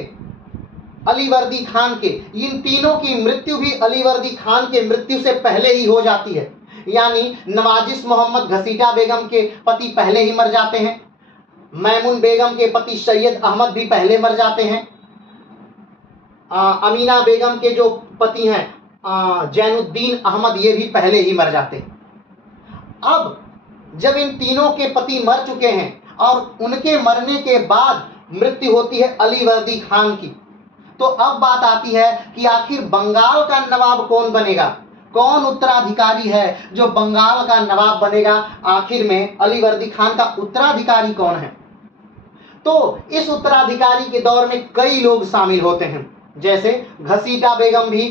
अलीवर्दी खान के, इन तीनों की मृत्यु भी अलीवर्दी खान के मृत्यु से पहले ही हो जाती है। यानी नवाजिश मोहम्मद घसीटा बेगम के पति पहले ही मर जाते हैं, मैमुन बेगम के पति सैयद अहमद भी पहले मर जाते हैं, अमीना बेगम के जो पति हैं जैनुद्दीन अहमद, ये भी पहले ही मर जाते हैं। अब जब इन तीनों के पति मर चुके हैं और उनके मरने के बाद मृत्यु होती है अलीवर्दी खान की, तो अब बात आती है कि आखिर बंगाल का नवाब कौन बनेगा, कौन उत्तराधिकारी है जो बंगाल का नवाब बनेगा। आखिर में अलीवर्दी खान का उत्तराधिकारी कौन है, तो इस उत्तराधिकारी के दौर में कई लोग शामिल होते हैं। जैसे घसीटा बेगम भी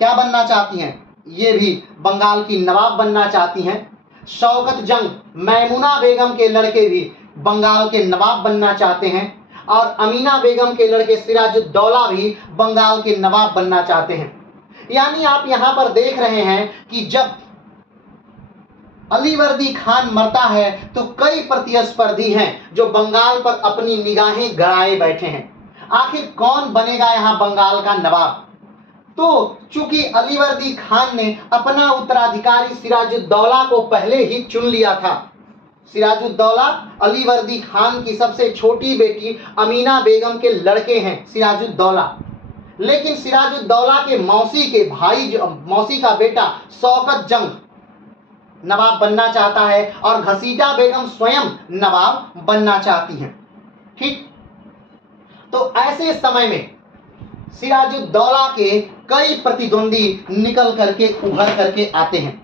क्या बनना चाहती हैं, ये भी बंगाल की नवाब बनना चाहती हैं। शौकत जंग, मैमुना बेगम के लड़के भी बंगाल के नवाब बनना चाहते हैं, और अमीना बेगम के लड़के सिराजुद्दौला भी बंगाल के नवाब बनना चाहते हैं। यानी आप यहां पर देख रहे हैं कि जब अलीवर्दी खान मरता है तो कई प्रतिस्पर्धी हैं जो बंगाल पर अपनी निगाहें गड़ाए बैठे हैं। आखिर कौन बनेगा यहां बंगाल का नवाब, तो चूंकि अलीवर्दी खान ने अपना उत्तराधिकारी सिराजुद्दौला को पहले ही चुन लिया था। सिराजुद्दौला अलीवर्दी खान की सबसे छोटी बेटी अमीना बेगम के लड़के हैं सिराजुद्दौला, लेकिन सिराजुद्दौला के मौसी के भाई, मौसी का बेटा शौकत जंग नवाब बनना चाहता है, और घसीटा बेगम स्वयं नवाब बनना चाहती हैं। ठीक, तो ऐसे समय में सिराजुद्दौला के कई प्रतिद्वंदी निकल करके उभर करके आते हैं।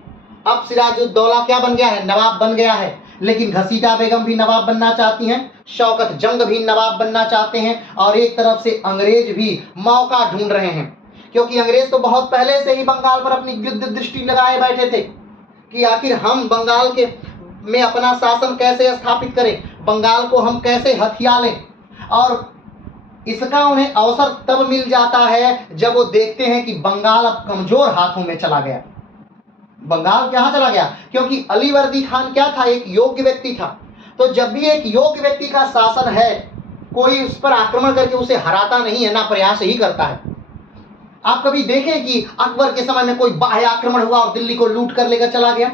अब सिराजुद्दौला क्या बन गया है, नवाब बन गया है, लेकिन घसीटा बेगम भी नवाब बनना चाहती हैं, शौकत जंग भी नवाब बनना चाहते हैं, और एक तरफ से अंग्रेज भी मौका ढूंढ रहे हैं, क्योंकि अंग्रेज तो बहुत पहले से ही बंगाल पर अपनी युद्ध दृष्टि लगाए बैठे थे कि आखिर हम बंगाल के में अपना शासन कैसे स्थापित करें, बंगाल को हम कैसे हथिया लें। और इसका उन्हें अवसर तब मिल जाता है जब वो देखते हैं कि बंगाल अब कमजोर हाथों में चला गया। बंगाल कहाँ चला गया, क्योंकि अलीवर्दी खान क्या था, एक योग्य व्यक्ति था। तो जब भी एक योग्य व्यक्ति का शासन है, कोई उस पर आक्रमण करके उसे हराता नहीं है, ना प्रयास ही करता है। आप कभी देखें कि अकबर के समय में कोई बाह्य आक्रमण हुआ और दिल्ली को लूट कर लेकर चला गया।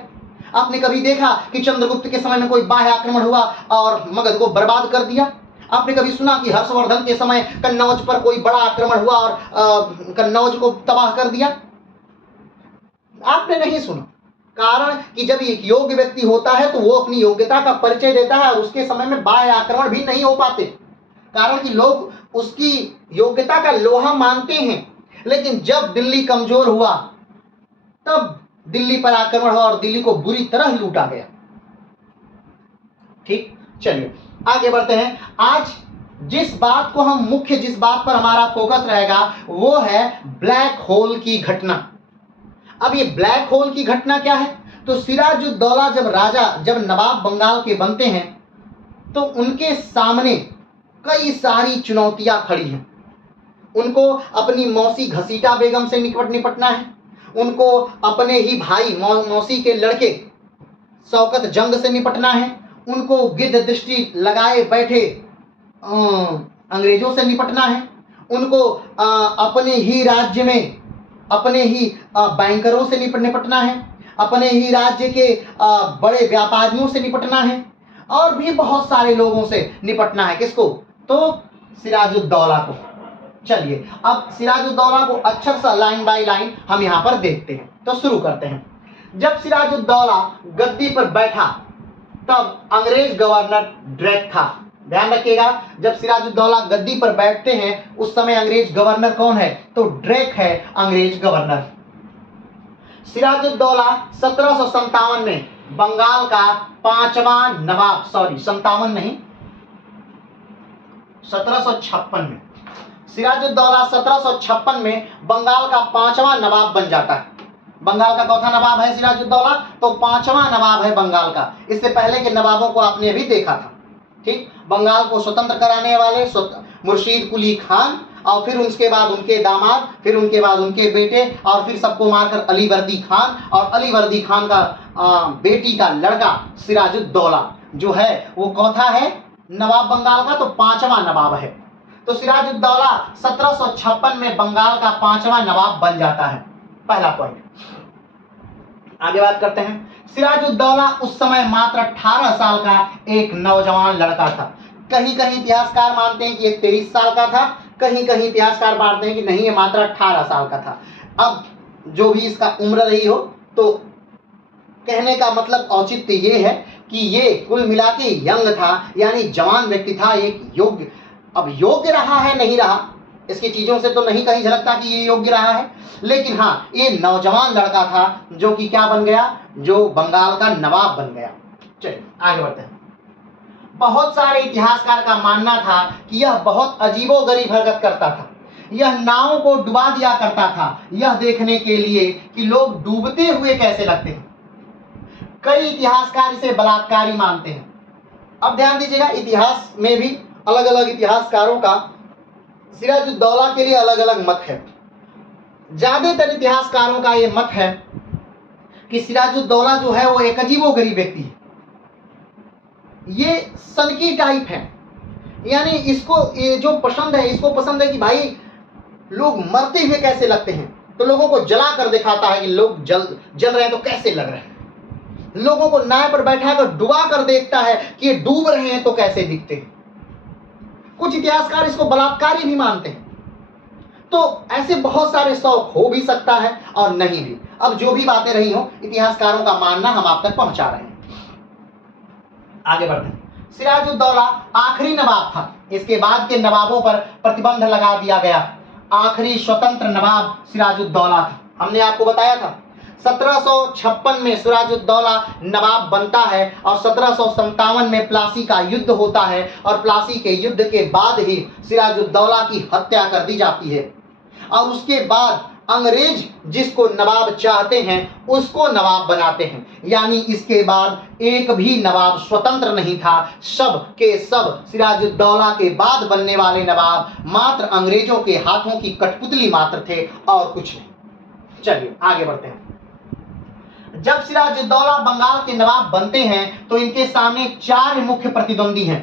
आपने कभी देखा कि चंद्रगुप्त के समय में कोई बाह्य आक्रमण हुआ और मगध को बर्बाद कर दिया। आपने कभी सुना कि हर्षवर्धन के समय कन्नौज पर कोई बड़ा आक्रमण हुआ और कन्नौज को तबाह कर दिया? आपने नहीं सुना। कारण कि जब एक योग्य व्यक्ति होता है तो वो अपनी योग्यता का परिचय देता है, और उसके समय में बाह्य आक्रमण भी नहीं हो पाते, कारण कि लोग उसकी योग्यता का लोहा मानते हैं। लेकिन जब दिल्ली कमजोर हुआ तब दिल्ली पर आक्रमण हुआ और दिल्ली को बुरी तरह लूटा गया। ठीक, चलिए आगे बढ़ते हैं। आज जिस बात पर हमारा फोकस रहेगा वो है ब्लैक होल की घटना। अब ये ब्लैक होल की घटना क्या है? तो सिराजुद्दौला जब नवाब बंगाल के बनते हैं तो उनके सामने कई सारी चुनौतियां खड़ी हैं। उनको अपनी मौसी घसीटा बेगम से निपटना है, उनको अपने ही भाई मौसी के लड़के शौकत जंग से निपटना है, उनको गिद्ध दृष्टि लगाए बैठे अंग्रेजों से निपटना है, उनको अपने ही राज्य में अपने ही बैंकरों से निपटना है, अपने ही राज्य के बड़े व्यापारियों से निपटना है और भी बहुत सारे लोगों से निपटना है। किसको? तो सिराजुद्दौला को। चलिए अब सिराजुद्दौला को अच्छा सा लाइन बाय लाइन हम यहाँ पर देखते हैं। तो शुरू करते हैं। जब सिराजुद्दौला गद्दी पर बैठा तब अंग्रेज गवर्नर ड्रेक था। ध्यान रखिएगा, जब सिराजुद्दौला गद्दी पर बैठते हैं उस समय अंग्रेज गवर्नर कौन है? तो ड्रेक है अंग्रेज गवर्नर। सिराजुद्दौला 1757 में बंगाल का 5वां नवाब, 1756 में सिराजुद्दौला 1756 में बंगाल का 5वां नवाब बन जाता है। बंगाल का चौथा नवाब है सिराजुद्दौला, तो 5वां नवाब है बंगाल का। इससे पहले के नवाबों को आपने अभी देखा था। ठीक, बंगाल को स्वतंत्र कराने वाले मुर्शीद कुली खान, और फिर उसके बाद उनके दामाद, फिर उनके बाद उनके बेटे, और फिर सबको मारकर अलीवर्दी खान, और अलीवर्दी खान का बेटी का लड़का सिराजुद्दौला जो है वो चौथा है नवाब बंगाल का, तो 5वां नवाब है। तो सिराजुद्दौला 1756 में बंगाल का 5वां नवाब बन जाता है। पहला पॉइंट। आगे बात करते हैं। सिराजुद्दौला उस समय मात्र 18 साल का एक नौजवान लड़का था। कहीं कहीं इतिहासकार मानते हैं कि ये 23 साल का था, कहीं कहीं इतिहासकार मानते हैं कि नहीं, ये मात्र 18 साल का था। अब जो भी इसका उम्र रही हो, तो कहने का मतलब औचित्य ये है कि ये कुल मिला के यंग था, यानी जवान व्यक्ति था, एक योग्य। अब योग्य रहा है नहीं रहा, इसकी चीजों से तो नहीं कहीं झलकता कि ये योग्य रहा है, लेकिन हाँ ये नौजवान लड़का था जो कि क्या बन गया? जो बंगाल का नवाब बन गया। चलिए आगे बढ़ते हैं। बहुत सारे इतिहासकार का मानना था कि यह बहुत अजीबोगरीब हरकत करता था। यह नावों को डुबा दिया करता था, यह देखने के लिए कि लोग डूबते हुए कैसे लगते हैं। कई इतिहासकार इसे बलात्कारी मानते हैं। अब ध्यान दीजिएगा, इतिहास में भी अलग अलग इतिहासकारों का सिराजुद्दौला के लिए अलग अलग मत है। ज्यादातर इतिहासकारों का यह मत है कि सिराजुद्दौला जो है वो एक अजीबोगरीब व्यक्ति है, ये सनकी टाइप है, यानी इसको ये जो पसंद है, इसको पसंद है कि भाई लोग मरते हुए कैसे लगते हैं, तो लोगों को जला कर दिखाता है कि लोग जल रहे हैं तो कैसे लग रहे हैं। लोगों को नाव पर बैठाकर डुबा कर देखता है कि ये डूब रहे हैं तो कैसे दिखते हैं। कुछ इतिहासकार इसको बलात्कारी भी मानते हैं। तो ऐसे बहुत सारे शौक हो भी सकता है और नहीं भी। अब जो भी बातें रही हो, इतिहासकारों का मानना हम आप तक पहुंचा रहे हैं। आगे बढ़ते हैं। सिराजुद्दौला आखिरी नवाब था, इसके बाद के नवाबों पर प्रतिबंध लगा दिया गया। आखिरी स्वतंत्र नवाब सिराजुद्दौला था। हमने आपको बताया था 1756 में सिराजुद्दौला नवाब बनता है और 1757 में प्लासी का युद्ध होता है, और प्लासी के युद्ध के बाद ही सिराजुद्दौला की हत्या कर दी जाती है। और उसके बाद अंग्रेज जिसको नवाब चाहते हैं उसको नवाब बनाते हैं, यानी इसके बाद एक भी नवाब स्वतंत्र नहीं था। सब के सब सिराजुद्दौला के बाद बनने वाले नवाब मात्र अंग्रेजों के हाथों की कठपुतली मात्र थे और कुछ नहीं। चलिए आगे बढ़ते हैं। जब सिराजुद्दौला बंगाल के नवाब बनते हैं तो इनके सामने 4 मुख्य प्रतिद्वंदी हैं।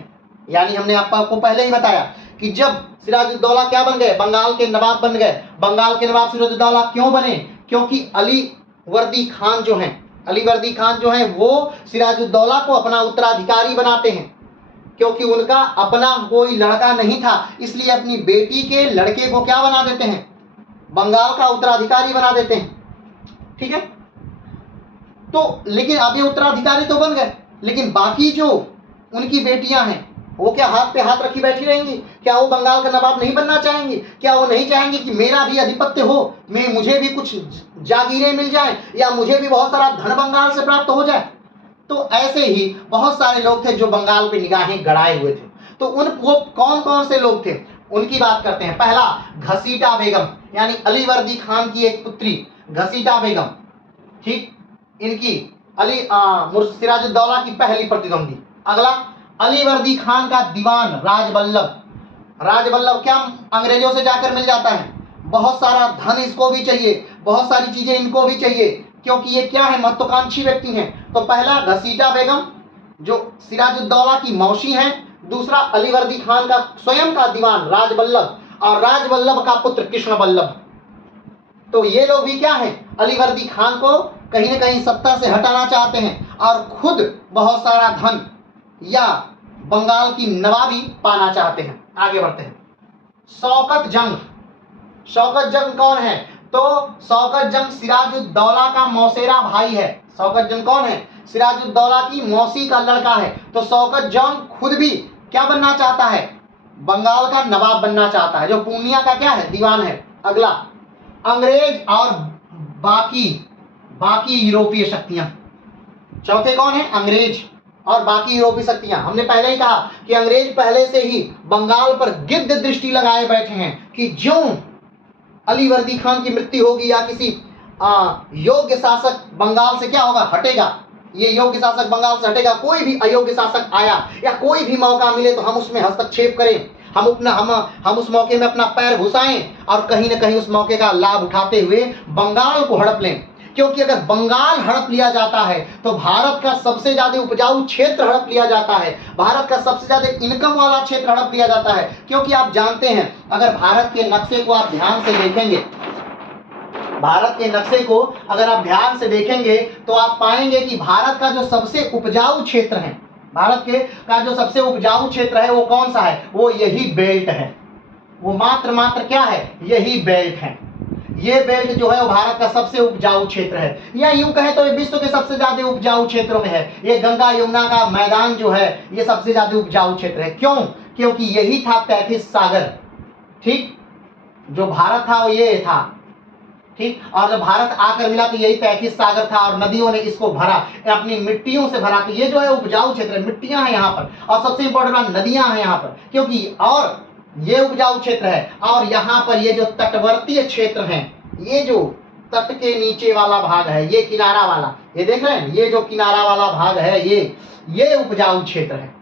यानी हमने आपको पहले ही बताया कि जब सिराजुद्दौला क्या बन गए? बंगाल के नवाब बन गए। बंगाल के नवाब सिराजुद्दौला क्यों बने? क्योंकि अलीवर्दी खान जो हैं वो सिराजुद्दौला को अपना उत्तराधिकारी बनाते हैं। क्योंकि उनका अपना कोई लड़का नहीं था, इसलिए अपनी बेटी के लड़के को क्या बना देते हैं? बंगाल का उत्तराधिकारी बना देते हैं। ठीक है, तो लेकिन अब ये उत्तराधिकारी तो बन गए, लेकिन बाकी जो उनकी बेटियां हैं वो क्या हाथ पे हाथ रखी बैठी रहेंगी? क्या वो बंगाल का नवाब नहीं बनना चाहेंगी? क्या वो नहीं चाहेंगी कि मेरा भी आधिपत्य हो, मुझे भी कुछ जागीरें मिल जाएं, या मुझे भी बहुत सारा धन बंगाल से प्राप्त हो जाए? तो ऐसे ही बहुत सारे लोग थे जो बंगाल पे निगाहें गड़ाए हुए थे। तो वो कौन कौन से लोग थे उनकी बात करते हैं। पहला, घसीटा बेगम, यानी अलीवर्दी खान की एक पुत्री घसीटा बेगम, ठीक, इनकी सिराजुद्दौला की पहली प्रतिद्वंदी। अगला, अलीवर्दी खान का दीवान राजबल्लभ। राजबल्लभ क्या अंग्रेजों से जाकर मिल जाता है, बहुत सारा धन इसको भी चाहिए, बहुत सारी चीजें इनको भी चाहिए, क्योंकि ये क्या है, महत्वाकांक्षी व्यक्ति हैं। तो पहला घसीटा बेगम जो सिराजुद्दौला की मौसी हैं, दूसरा अलीवर्दी खान का स्वयं का दीवान राजबल्लभ, और राजबल्लभ का पुत्र कृष्ण बल्लभ। तो ये लोग भी क्या है, अलीवर्दी खान को कहीं ना कहीं सत्ता से हटाना चाहते हैं और खुद बहुत सारा धन या बंगाल की नवाबी पाना चाहते हैं। आगे बढ़ते हैं। शौकत जंग। शौकत जंग कौन है? तो शौकत जंग सिराजुद्दौला का मौसेरा भाई है। शौकत जंग कौन है? सिराजुद्दौला की मौसी का लड़का है। तो शौकत जंग खुद भी क्या बनना चाहता है, बंगाल का नवाब बनना चाहता है, जो पूर्णिया का क्या है, दीवान है। अगला, अंग्रेज और बाकी यूरोपीय शक्तियां। चौथे कौन है? अंग्रेज और बाकी यूरोपीय शक्तियां। हमने पहले ही कहा कि अंग्रेज पहले से ही बंगाल पर गिद्ध दृष्टि लगाए बैठे हैं कि ज्यों अलीवर्दी खान की मृत्यु होगी या किसी योग्य शासक बंगाल से क्या होगा, हटेगा, ये योग्य शासक बंगाल से हटेगा, कोई भी अयोग्य शासक आया या कोई भी मौका मिले तो हम उसमें हस्तक्षेप करें, हम उस मौके में अपना पैर घुसाएं और कहीं न कहीं उस मौके का लाभ उठाते हुए बंगाल को हड़प लें। क्योंकि अगर बंगाल हड़प लिया जाता है तो भारत का सबसे ज्यादा उपजाऊ क्षेत्र हड़प लिया जाता है, भारत का सबसे ज्यादा इनकम वाला क्षेत्र हड़प लिया जाता है। क्योंकि आप जानते हैं, अगर भारत के नक्शे को आप ध्यान से देखेंगे, भारत के नक्शे को अगर आप ध्यान से देखेंगे तो आप पाएंगे कि भारत का जो सबसे उपजाऊ क्षेत्र है, भारत का जो सबसे उपजाऊ क्षेत्र है वो कौन सा है, वो यही बेल्ट है। वो मात्र क्या है, यही बेल्ट है। ये बेल्ट जो है वो भारत का सबसे उपजाऊ क्षेत्र है, या यूं कहें तो ये विश्व के सबसे ज्यादा उपजाऊ क्षेत्रों में है। ये गंगा यमुना का मैदान जो है ये सबसे ज्यादा उपजाऊ क्षेत्र है। क्यों? क्योंकि यही था तैथिस सागर, ठीक, जो भारत था वो ये था, ठीक, और जब भारत आकर मिला तो यही तैथिस सागर था और नदियों ने इसको भरा, अपनी मिट्टियों से भरा। तो ये जो है उपजाऊ क्षेत्र है, मिट्टियां हैं यहाँ पर, और सबसे इंपॉर्टेंट बात नदियां हैं यहाँ पर, क्योंकि और ये उपजाऊ क्षेत्र है। और यहाँ पर ये जो तटवर्तीय क्षेत्र हैं, ये जो तट के नीचे वाला भाग है, ये किनारा वाला, ये देख रहे हैं, ये जो किनारा वाला भाग है ये उपजाऊ क्षेत्र है।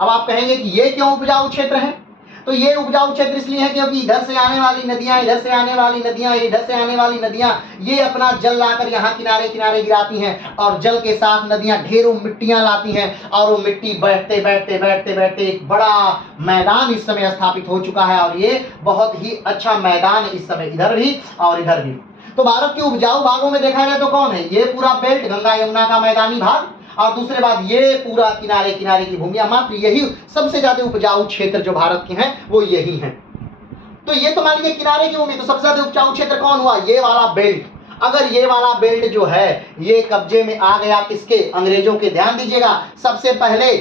अब आप कहेंगे कि ये क्यों उपजाऊ क्षेत्र है? तो ये उपजाऊ क्षेत्र इसलिए है क्योंकि इधर से आने वाली नदियां, इधर से आने वाली नदियां, इधर से आने वाली नदियां, ये अपना जल लाकर यहाँ किनारे किनारे गिराती हैं, और जल के साथ नदियां ढेरों मिट्टियां लाती हैं, और वो मिट्टी बैठते बैठते बैठते बैठते एक बड़ा मैदान इस समय स्थापित हो चुका है। और ये बहुत ही अच्छा मैदान इस समय इधर भी और इधर भी। तो भारत के उपजाऊ भागों में देखा जाए तो कौन है, ये पूरा बेल्ट, गंगा यमुना का मैदानी भाग, और दूसरे बात ये पूरा किनारे किनारे की भूमियां, मात्र यही सबसे ज्यादा उपजाऊ क्षेत्र जो भारत के हैं वो यही हैं। तो ये तो मान लीजिए किनारे की भूमि, तो सबसे ज्यादा उपजाऊ क्षेत्र कौन हुआ, ये वाला बेल्ट। अगर ये वाला बेल्ट जो है ये कब्जे में आ गया किसके, अंग्रेजों के। ध्यान दीजिएगा, सबसे पहले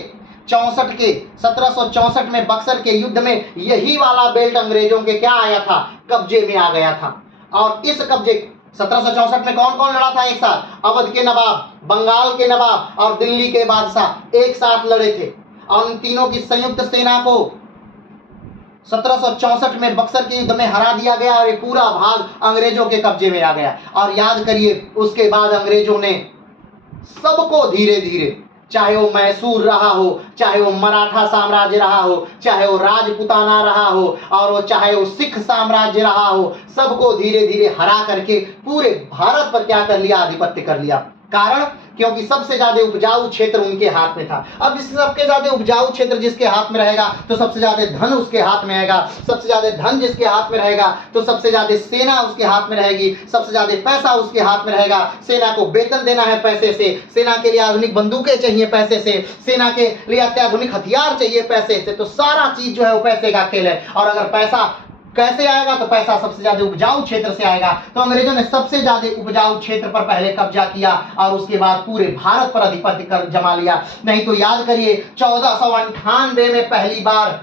1764 में बक्सर के युद्ध में यही वाला बेल्ट अंग्रेजों के क्या आया था, कब्जे में आ गया था। और इस कब्जे 1764 में कौन कौन लड़ा था एक साथ, अवध के नवाब, बंगाल के नवाब और दिल्ली के बादशाह एक साथ लड़े थे, और उन तीनों की संयुक्त सेना को 1764 में बक्सर के युद्ध में हरा दिया गया और ये पूरा भाग अंग्रेजों के कब्जे में आ गया। और याद करिए, उसके बाद अंग्रेजों ने सबको धीरे धीरे, चाहे वो मैसूर रहा हो, चाहे वो मराठा साम्राज्य रहा हो, चाहे वो राजपुताना रहा हो, और वो चाहे वो सिख साम्राज्य रहा हो, सबको धीरे धीरे हरा करके पूरे भारत पर क्या कर लिया, आधिपत्य कर लिया। कारण, क्योंकि सबसे ज्यादा उपजाऊ क्षेत्र उनके हाथ में था। अब जिससे सबसे ज्यादा उपजाऊ क्षेत्र जिसके हाथ में रहेगा तो सबसे ज्यादा धन उसके हाथ में आएगा, सबसे ज्यादा धन जिसके हाथ में रहेगा तो सबसे ज्यादा सेना उसके हाथ में रहेगी, सबसे ज्यादा पैसा उसके हाथ में रहेगा। सेना को वेतन देना है पैसे से, सेना के लिए आधुनिक बंदूकें चाहिए पैसे से, सेना के लिए अत्याधुनिक हथियार चाहिए पैसे से। तो सारा चीज जो है वो पैसे का खेल है। और अगर पैसा कैसे आएगा? तो पैसा सबसे ज्यादा उपजाऊ क्षेत्र से आएगा। तो अंग्रेजों ने सबसे ज्यादा उपजाऊ क्षेत्र पर पहले कब्जा किया और उसके बाद पूरे भारत पर आधिपत्य कर जमा लिया। नहीं तो याद करिए 1498 में पहली बार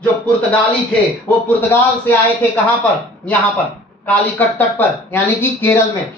जो पुर्तगाली थे वो पुर्तगाल से आए थे। कहां पर? यहां पर कालीकट तट पर, यानी कि केरल में।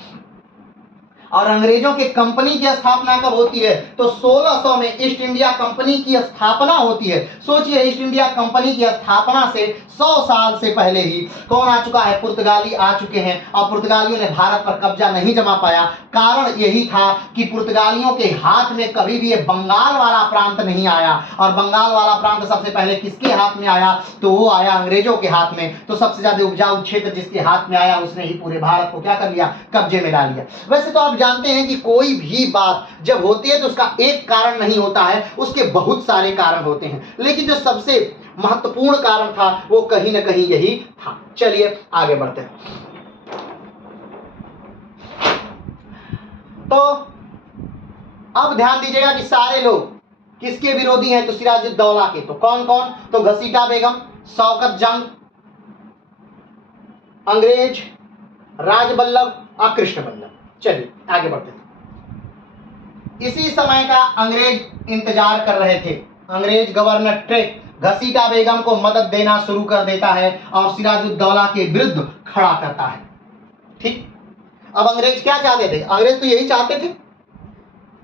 और अंग्रेजों के कंपनी की स्थापना कब होती है? तो 1600 में ईस्ट इंडिया कंपनी की स्थापना होती है। सोचिए, ईस्ट इंडिया कंपनी की स्थापना से 100 साल से पहले ही कौन आ चुका है? पुर्तगाली आ चुके हैं। और पुर्तगालियों ने भारत पर कब्जा नहीं जमा पाया। कारण यही था कि पुर्तगालियों के हाथ में कभी भी ये बंगाल वाला प्रांत नहीं आया। और बंगाल वाला प्रांत सबसे पहले किसके हाथ में आया? तो वो आया अंग्रेजों के हाथ में। तो सबसे ज्यादा उपजाऊ क्षेत्र जिसके हाथ में आया उसने ही पूरे भारत को क्या कर लिया? कब्जे में डाल लिया। वैसे तो आप जानते हैं कि कोई भी बात जब होती है तो उसका एक कारण नहीं होता है, उसके बहुत सारे कारण होते हैं। लेकिन जो सबसे महत्वपूर्ण कारण था वो कहीं ना कहीं यही था। चलिए आगे बढ़ते हैं। तो अब ध्यान दीजिएगा कि सारे लोग किसके विरोधी हैं? तो सिराजुद्दौला के। तो कौन कौन? तो घसीटा बेगम, शौकत जंग, अंग्रेज, राजबल्लभ और कृष्ण बल्लभ। चलिए आगे बढ़ते हैं। इसी समय का अंग्रेज इंतजार कर रहे थे। अंग्रेज गवर्नर ट्रेक घसीटा बेगम को मदद देना शुरू कर देता है और सिराजुद्दौला के विरुद्ध खड़ा करता है। ठीक। अब अंग्रेज क्या चाहते थे? अंग्रेज तो यही चाहते थे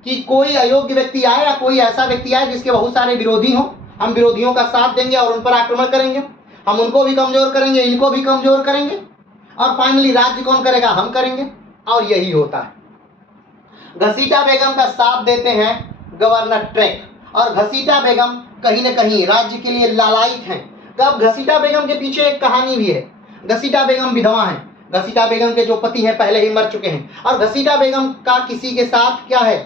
कि कोई अयोग्य व्यक्ति आए या कोई ऐसा व्यक्ति आए जिसके बहुत सारे विरोधी हो, हम विरोधियों का साथ देंगे और उन पर आक्रमण करेंगे, हम उनको भी कमजोर करेंगे, इनको भी कमजोर करेंगे और फाइनली राज्य कौन करेगा? हम करेंगे। और यही होता है। घसीटा बेगम का साथ देते हैं गवर्नर ट्रेक। और घसीटा बेगम कहीं ना कहीं राज्य के लिए लालायित हैं। कब? घसीटा बेगम के पीछे एक कहानी भी है। घसीटा बेगम विधवा हैं। घसीटा बेगम के जो पति हैं पहले ही मर चुके हैं। और घसीटा बेगम का किसी के साथ क्या है?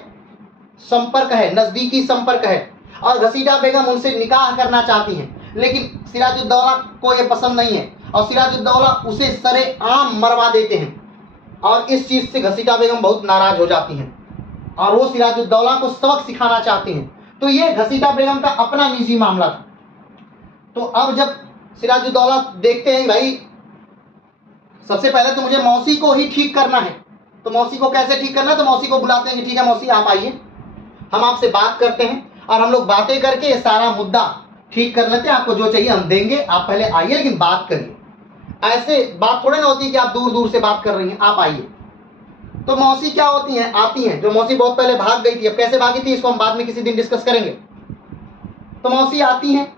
संपर्क है, नजदीकी संपर्क है। और घसीटा बेगम उनसे निकाह करना चाहती हैं, लेकिन सिराजुद्दौला को यह पसंद नहीं है और सिराजुद्दौला उसे सरेआम मरवा देते हैं। और इस चीज से घसीटा बेगम बहुत नाराज हो जाती हैं और वो सिराजुद्दौला को सबक सिखाना चाहती हैं। तो ये घसीटा बेगम का अपना निजी मामला था। तो अब जब सिराजुद्दौला देखते हैं भाई सबसे पहले तो मुझे मौसी को ही ठीक करना है, तो मौसी को कैसे ठीक करना है? तो मौसी को बुलाते हैं कि ठीक है मौसी आप आइए, हम आपसे बात करते हैं और हम लोग बातें करके ये सारा मुद्दा ठीक कर लेते हैं। आपको जो चाहिए हम देंगे, आप पहले आइए लेकिन बात करिए। ऐसे बात थोड़े ना होती है कि आप दूर दूर से बात कर रही हैं, आप आइए। तो मौसी क्या होती हैं? आती हैं। जो मौसी बहुत पहले भाग गई थी, अब कैसे भागी थी इसको हम बाद में किसी दिन डिस्कस करेंगे। तो मौसी आती हैं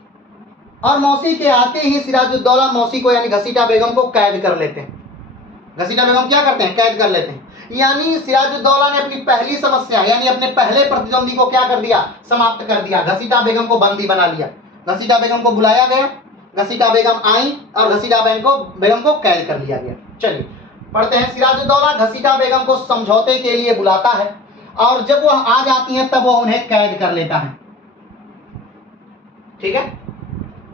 और मौसी के आते ही सिराजुद्दौला मौसी को यानी घसीटा बेगम को कैद कर लेते हैं। घसीटा बेगम क्या करते हैं? कैद कर लेते हैं। यानी सिराजुद्दौला ने अपनी पहली समस्या यानी अपने पहले प्रतिद्वंदी को क्या कर दिया? समाप्त कर दिया। घसीटा बेगम को बंदी बना लिया। घसीटा बेगम को बुलाया गया, घसीटा बेगम आई और घसीटा बेगम को कैद कर लिया गया। चलिए पढ़ते हैं। सिराजुद्दौला घसीटा बेगम को समझौते के लिए बुलाता है और जब वह आ जाती हैं तब वो उन्हें कैद कर लेता है। ठीक है,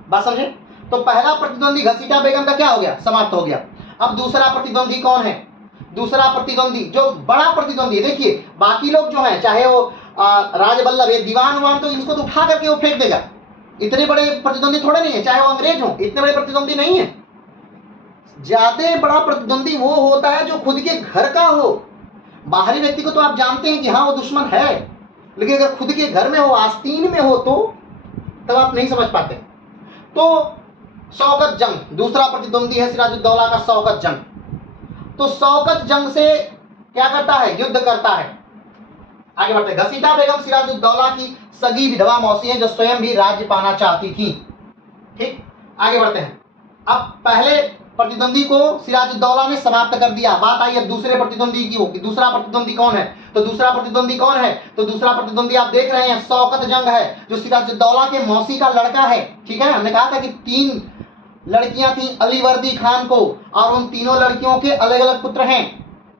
बात समझे? तो पहला प्रतिद्वंदी घसीटा बेगम का क्या हो गया? समाप्त हो गया। अब दूसरा प्रतिद्वंदी कौन है? दूसरा प्रतिद्वंदी जो बड़ा प्रतिद्वंदी, देखिए बाकी लोग जो हैं चाहे वो राजबल्लभ है, दीवान वान, तो इनको तो उठा करके वो फेंक देगा। इतने बड़े प्रतिद्वंदी थोड़े नहीं है, चाहे वो अंग्रेज हो, इतने बड़े प्रतिद्वंदी नहीं है। ज्यादा बड़ा प्रतिद्वंदी वो होता है जो खुद के घर का हो। बाहरी व्यक्ति को तो आप जानते हैं कि हाँ वो दुश्मन है, लेकिन अगर खुद के घर में हो, आस्तीन में हो, तो तब आप नहीं समझ पाते। तो शौकत जंग दूसरा प्रतिद्वंदी है सिराजुद्दौला का, शौकत जंग। तो शौकत जंग से क्या करता है? युद्ध करता है। आगे बढ़ते हैं। घसीटा बेगम सिराजुद्दौला की सगी विधवा मौसी है जो स्वयं भी राज्य पाना चाहती थी। ठीक, आगे बढ़ते हैं। अब पहले प्रतिद्वंदी को सिराजुद्दौला ने समाप्त कर दिया। बात आई अब दूसरे प्रतिद्वंदी की होगी। दूसरा प्रतिद्वंदी कौन है? तो दूसरा प्रतिद्वंदी कौन है? तो दूसरा प्रतिद्वंदी आप देख रहे हैं शौकत जंग है, जो सिराजुद्दौला के मौसी का लड़का है। ठीक है, हमने कहा था कि 3 लड़कियां थी अलीवर्दी खान को, और उन तीनों लड़कियों के अलग अलग पुत्र हैं।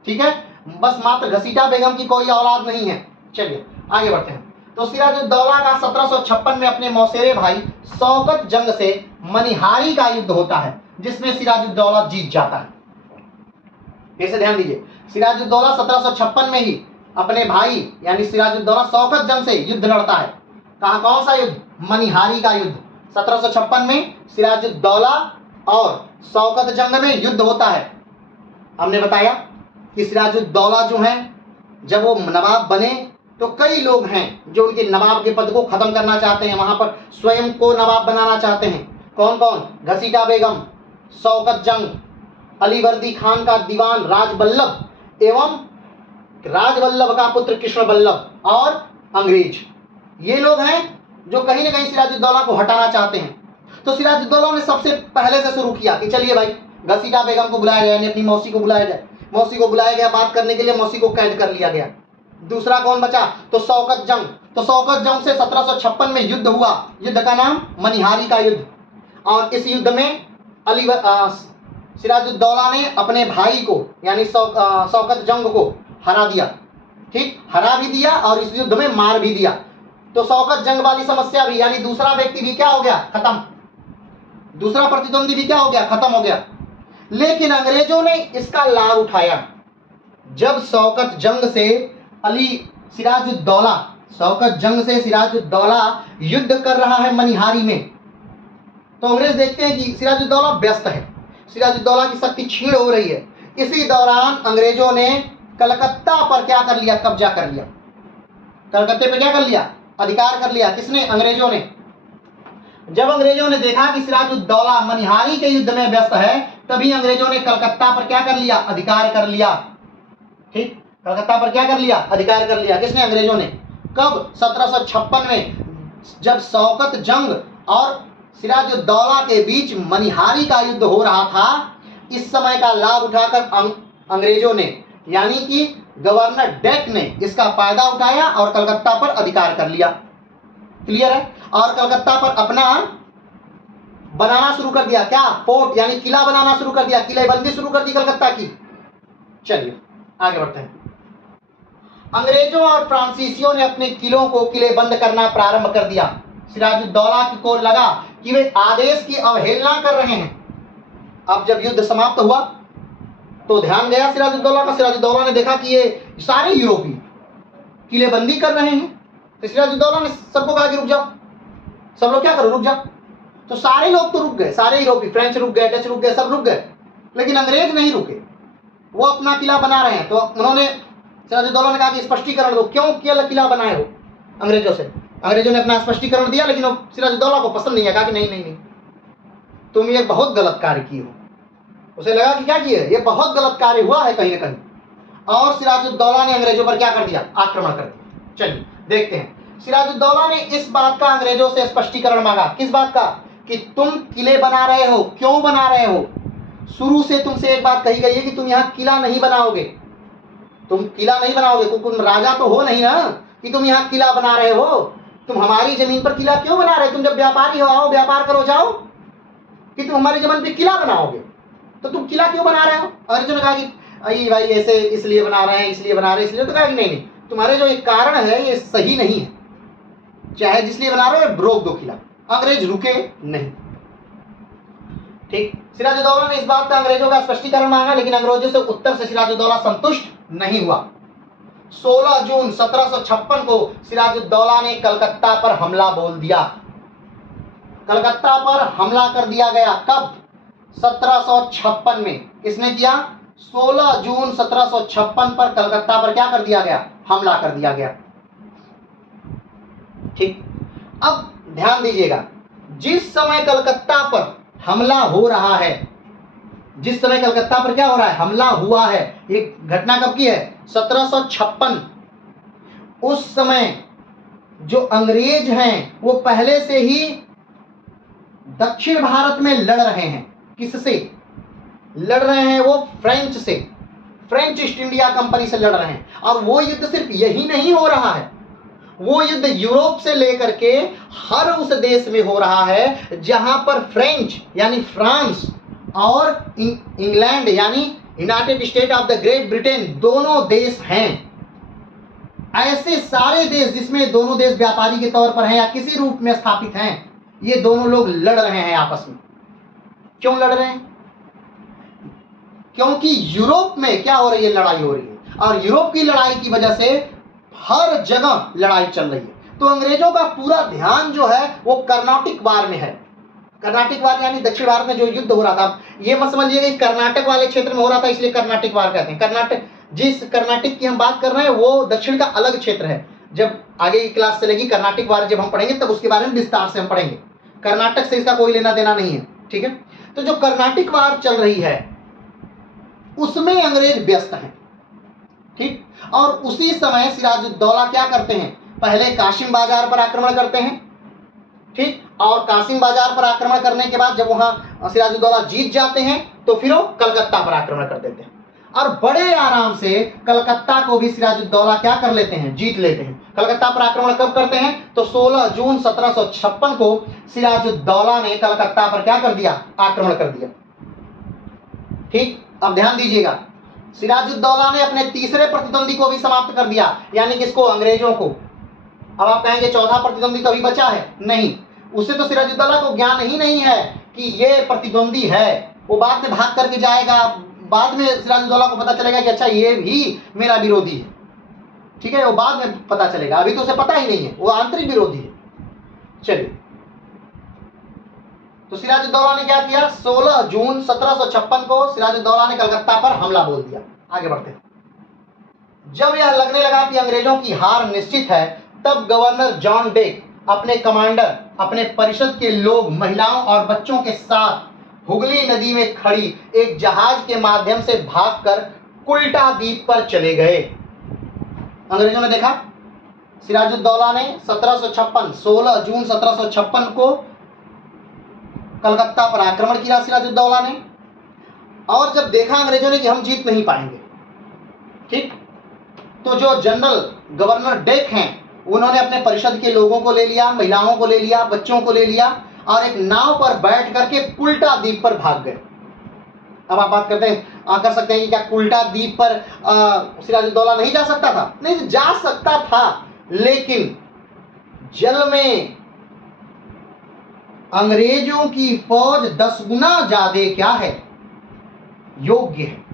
ठीक है, बस मात्र घसीटा बेगम की कोई औलाद नहीं है। चलिए आगे बढ़ते हैं। तो सिराजुद्दौला का 1756 में अपने मौसेरे भाई शौकत जंग से मनिहारी का युद्ध होता है, जिसमें सिराजुद्दौला जीत जाता है। इसे ध्यान दीजिए, सिराजुद्दौला 1756 में ही अपने भाई यानी सिराजुद्दौला शौकत जंग से युद्ध लड़ता है। कहा? कौन सा युद्ध? मनिहारी का युद्ध। 1756 में सिराजुद्दौला और शौकत जंग में युद्ध होता है। हमने बताया कि सिराजुद्दौला जो हैं जब वो नवाब बने तो कई लोग हैं जो उनके नवाब के पद को खत्म करना चाहते हैं, वहां पर स्वयं को नवाब बनाना चाहते हैं। कौन कौन? घसीटा बेगम, शौकत जंग, अलीवर्दी खान का दीवान राजवल्लभ एवं राजवल्लभ का पुत्र कृष्ण वल्लभ और अंग्रेज। ये लोग हैं जो कहीं ना कहीं सिराजुद्दौला को हटाना चाहते हैं। तो सिराजुद्दौला ने सबसे पहले से शुरू किया कि चलिए भाई घसीटा बेगम को बुलाया जाए, अपनी मौसी को बुलाया जाए। मौसी को बुलाया गया बात करने के लिए, मौसी को कैद कर लिया गया। दूसरा कौन बचा? तो शौकत जंग। तो शौकत जंग से 1756 में युद्ध हुआ। युद्ध का नाम मनिहारी का युद्ध। और इस युद्ध में सिराजुद्दौला ने अपने भाई को यानी शौकत जंग को हरा दिया। ठीक, हरा भी दिया और इस युद्ध में मार भी दिया। तो शौकत जंग वाली समस्या भी यानी दूसरा व्यक्ति भी क्या हो गया? खत्म। दूसरा प्रतिद्वंदी भी क्या हो गया? खत्म हो गया। लेकिन अंग्रेजों ने इसका लाभ उठाया। जब शौकत जंग से सिराजुद्दौला युद्ध कर रहा है मनिहारी में, तो अंग्रेज देखते हैं कि सिराजुद्दौला व्यस्त है, सिराजुद्दौला की शक्ति क्षीण हो रही है। इसी दौरान अंग्रेजों ने कलकत्ता पर क्या कर लिया? कब्जा कर लिया। कलकत्ते पे क्या कर लिया? अधिकार कर लिया। किसने? अंग्रेजों ने। जब अंग्रेजों ने देखा कि सिराजुद्दौला मनिहारी के युद्ध में व्यस्त है, तभी अंग्रेजों ने कलकत्ता पर क्या कर लिया? अधिकार कर लिया। ठीक, कलकत्ता पर क्या कर लिया? अधिकार कर लिया। किसने? अंग्रेजों ने। कब? 1756 में, जब शौकत जंग और सिराजुद्दौला के बीच मनिहारी का युद्ध हो रहा था। इस समय का लाभ उठाकर अंग्रेजों ने यानी कि गवर्नर डेक ने इसका फायदा उठाया और कलकत्ता पर अधिकार कर लिया। क्लियर है? और कलकत्ता पर अपना बनाना शुरू कर दिया। क्या? फोर्ट यानी किला बनाना शुरू कर दिया, किलेबंदी शुरू कर दी कलकत्ता की। चलिए आगे बढ़ते हैं। अंग्रेजों और फ्रांसीसियों ने अपने किलों को किलेबंद करना प्रारंभ कर दिया। सिराजुद्दौला को लगा कि वे आदेश की अवहेलना कर रहे हैं। अब जब युद्ध समाप्त हुआ तो ध्यान गया सिराजुद्दौला का। सिराजुद्दौला ने देखा कि ये सारे यूरोपी किलेबंदी कर रहे हैं। तो सिराजुद्दौला ने सबको कहा कि रुक जाओ, सब लोग क्या करो? रुक जाओ। तो सारे लोग तो रुक गए, सारे यूरोपी, फ्रेंच रुक गए, डच रुक गए, सब रुक गए। लेकिन अंग्रेज नहीं रुके, वो अपना किला बना रहे हैं। तो उन्होंने सिराजुद्दौला ने कहा कि स्पष्टीकरण दो, क्यों किला बनाए हो अंग्रेजों से। अंग्रेजों ने अपना स्पष्टीकरण दिया, लेकिन सिराजुद्दौला को पसंद नहीं है। कहा कि नहीं नहीं नहीं, तुम ये बहुत गलत कार्य किए हो। उसे लगा कि क्या किए? ये बहुत गलत कार्य हुआ है कहीं ना कहीं। और सिराजुद्दौला ने अंग्रेजों पर क्या कर दिया? आक्रमण कर दिया। चलिए देखते हैं। सिराजुद्दौला ने इस बात का अंग्रेजों से स्पष्टीकरण मांगा। किस बात का? कि तुम किले बना रहे हो, क्यों बना रहे हो? शुरू से तुमसे एक बात कही गई है कि तुम यहाँ किला नहीं बनाओगे, तुम किला नहीं बनाओगे, क्योंकि तुम राजा तो हो नहीं ना कि तुम यहाँ किला बना रहे हो। तुम हमारी जमीन पर किला क्यों बना रहे हो? तुम जब व्यापारी हो, आओ व्यापार करो जाओ, कि तुम हमारी जमीन पर किला बनाओगे, तो तुम किला क्यों बना रहे हो? अर्जुन ने कहा कि अरे भाई ऐसे इसलिए बना रहे हैं, इसलिए बना रहे हैं, इसलिए। तो कहा कि नहीं नहीं, तुम्हारे जो एक कारण है ये सही नहीं है, चाहे जिसलिए बना रहे हो रोक दो किला। अंग्रेज रुके नहीं। ठीक, सिराजुद्दौला ने इस बात का अंग्रेजों का स्पष्टीकरण मांगा, लेकिन अंग्रेजों से उत्तर से सिराजुद्दौला संतुष्ट नहीं हुआ। 16 जून 1756 को सिराजुद्दौला ने कलकत्ता पर हमला बोल दिया। कलकत्ता पर हमला कर दिया गया। कब? 1756 में। किसने किया? 16 जून 1756 पर कलकत्ता पर क्या कर दिया गया? हमला कर दिया गया। ठीक, अब ध्यान दीजिएगा, जिस समय कलकत्ता पर हमला हो रहा है, जिस समय कलकत्ता पर क्या हो रहा है? हमला हुआ है। ये घटना कब की है? 1756। उस समय जो अंग्रेज हैं वो पहले से ही दक्षिण भारत में लड़ रहे हैं। किससे लड़ रहे हैं? वो फ्रेंच से, फ्रेंच ईस्ट इंडिया कंपनी से लड़ रहे हैं। और वो युद्ध सिर्फ यही नहीं हो रहा है, वो युद्ध यूरोप से लेकर के हर उस देश में हो रहा है जहां पर फ्रेंच यानी फ्रांस और इंग्लैंड यानी United state of the great Britain दोनों देश हैं। ऐसे सारे देश जिसमें दोनों देश व्यापारी के तौर पर हैं या किसी रूप में स्थापित हैं, ये दोनों लोग लड़ रहे हैं आपस में। क्यों लड़ रहे हैं? क्योंकि यूरोप में क्या हो रही है? लड़ाई हो रही है, और यूरोप की लड़ाई की वजह से हर जगह लड़ाई चल रही है। तो अंग्रेजों का पूरा ध्यान जो है वो कर्नाटिक वार में है। कर्नाटिक वार यानी दक्षिण भारत में जो युद्ध हो रहा था, ये मत समझिएगा कि कर्नाटक वाले क्षेत्र में हो रहा था इसलिए कर्नाटिक वार कहते हैं। कर्नाटक की हम बात कर रहे हैं वो दक्षिण का अलग क्षेत्र है। जब आगे की क्लास चलेगी कर्नाटिक वार जब हम पढ़ेंगे तब उसके बारे में विस्तार से हम पढ़ेंगे। कर्नाटक से इसका कोई लेना देना नहीं है, ठीक है। तो जो कर्नाटिक वार चल रही है उसमें अंग्रेज व्यस्त हैं, ठीक। और उसी समय सिराजुद्दौला क्या करते हैं, पहले कासिम बाजार पर आक्रमण करते हैं, ठीक। और कासिम बाजार पर आक्रमण करने के बाद जब वहां सिराजुद्दौला जीत जाते हैं तो फिर वो कलकत्ता पर आक्रमण कर देते हैं और बड़े आराम से कलकत्ता को भी सिराजुद्दौला क्या कर लेते हैं, जीत लेते हैं। कलकत्ता पर आक्रमण कब करते हैं, तो 16 जून 1756 को सिराजुद्दौला ने कलकत्ता पर क्या कर दिया, आक्रमण कर दिया, ठीक। अब ध्यान दीजिएगा, सिराजुद्दौला ने अपने तीसरे प्रतिद्वंदी को भी समाप्त कर दिया, यानी किसको, अंग्रेजों को। अब आप कहेंगे चौथा प्रतिद्वंदी तो अभी बचा है, नहीं, उसे तो सिराजुद्दौला को ज्ञान ही नहीं है कि ये प्रतिद्वंदी है, वो बाद में भाग करके जाएगा, बाद में सिराजुद्दौला को पता चलेगा कि अच्छा ये भी मेरा विरोधी है, ठीक है, वो बाद में पता चलेगा, अभी तो उसे पता ही नहीं है, वो आंतरिक विरोधी है। चलिए, तो सिराजुद्दौला ने क्या किया, 16 जून 1756 को सिराजुद्दौला ने कलकत्ता पर हमला बोल दिया। आगे बढ़ते हैं। जब यह लगने लगा कि अंग्रेजों की हार निश्चित है, तब गवर्नर जॉन डेक अपने कमांडर, अपने परिषद के लोग, महिलाओं और बच्चों के साथ हुगली नदी में खड़ी एक जहाज के माध्यम से भागकर कुल्टा द्वीप पर चले गए। अंग्रेजों ने देखा सिराजुद्दौला ने 16 जून 1756 को कलकत्ता पर आक्रमण किया सिराजुद्दौला ने, और जब देखा अंग्रेजों ने कि हम जीत नहीं पाएंगे, ठीक, तो जो जनरल गवर्नर डेक हैं उन्होंने अपने परिषद के लोगों को ले लिया, महिलाओं को ले लिया, बच्चों को ले लिया और एक नाव पर बैठ करके कुल्टा द्वीप पर भाग गए। अब आप बात कर सकते हैं कि क्या कुल्टा द्वीप पर सिराजुद्दौला नहीं जा सकता था? नहीं, जा सकता था, लेकिन जल में अंग्रेजों की फौज 10 गुना ज्यादा क्या है, योग्य है,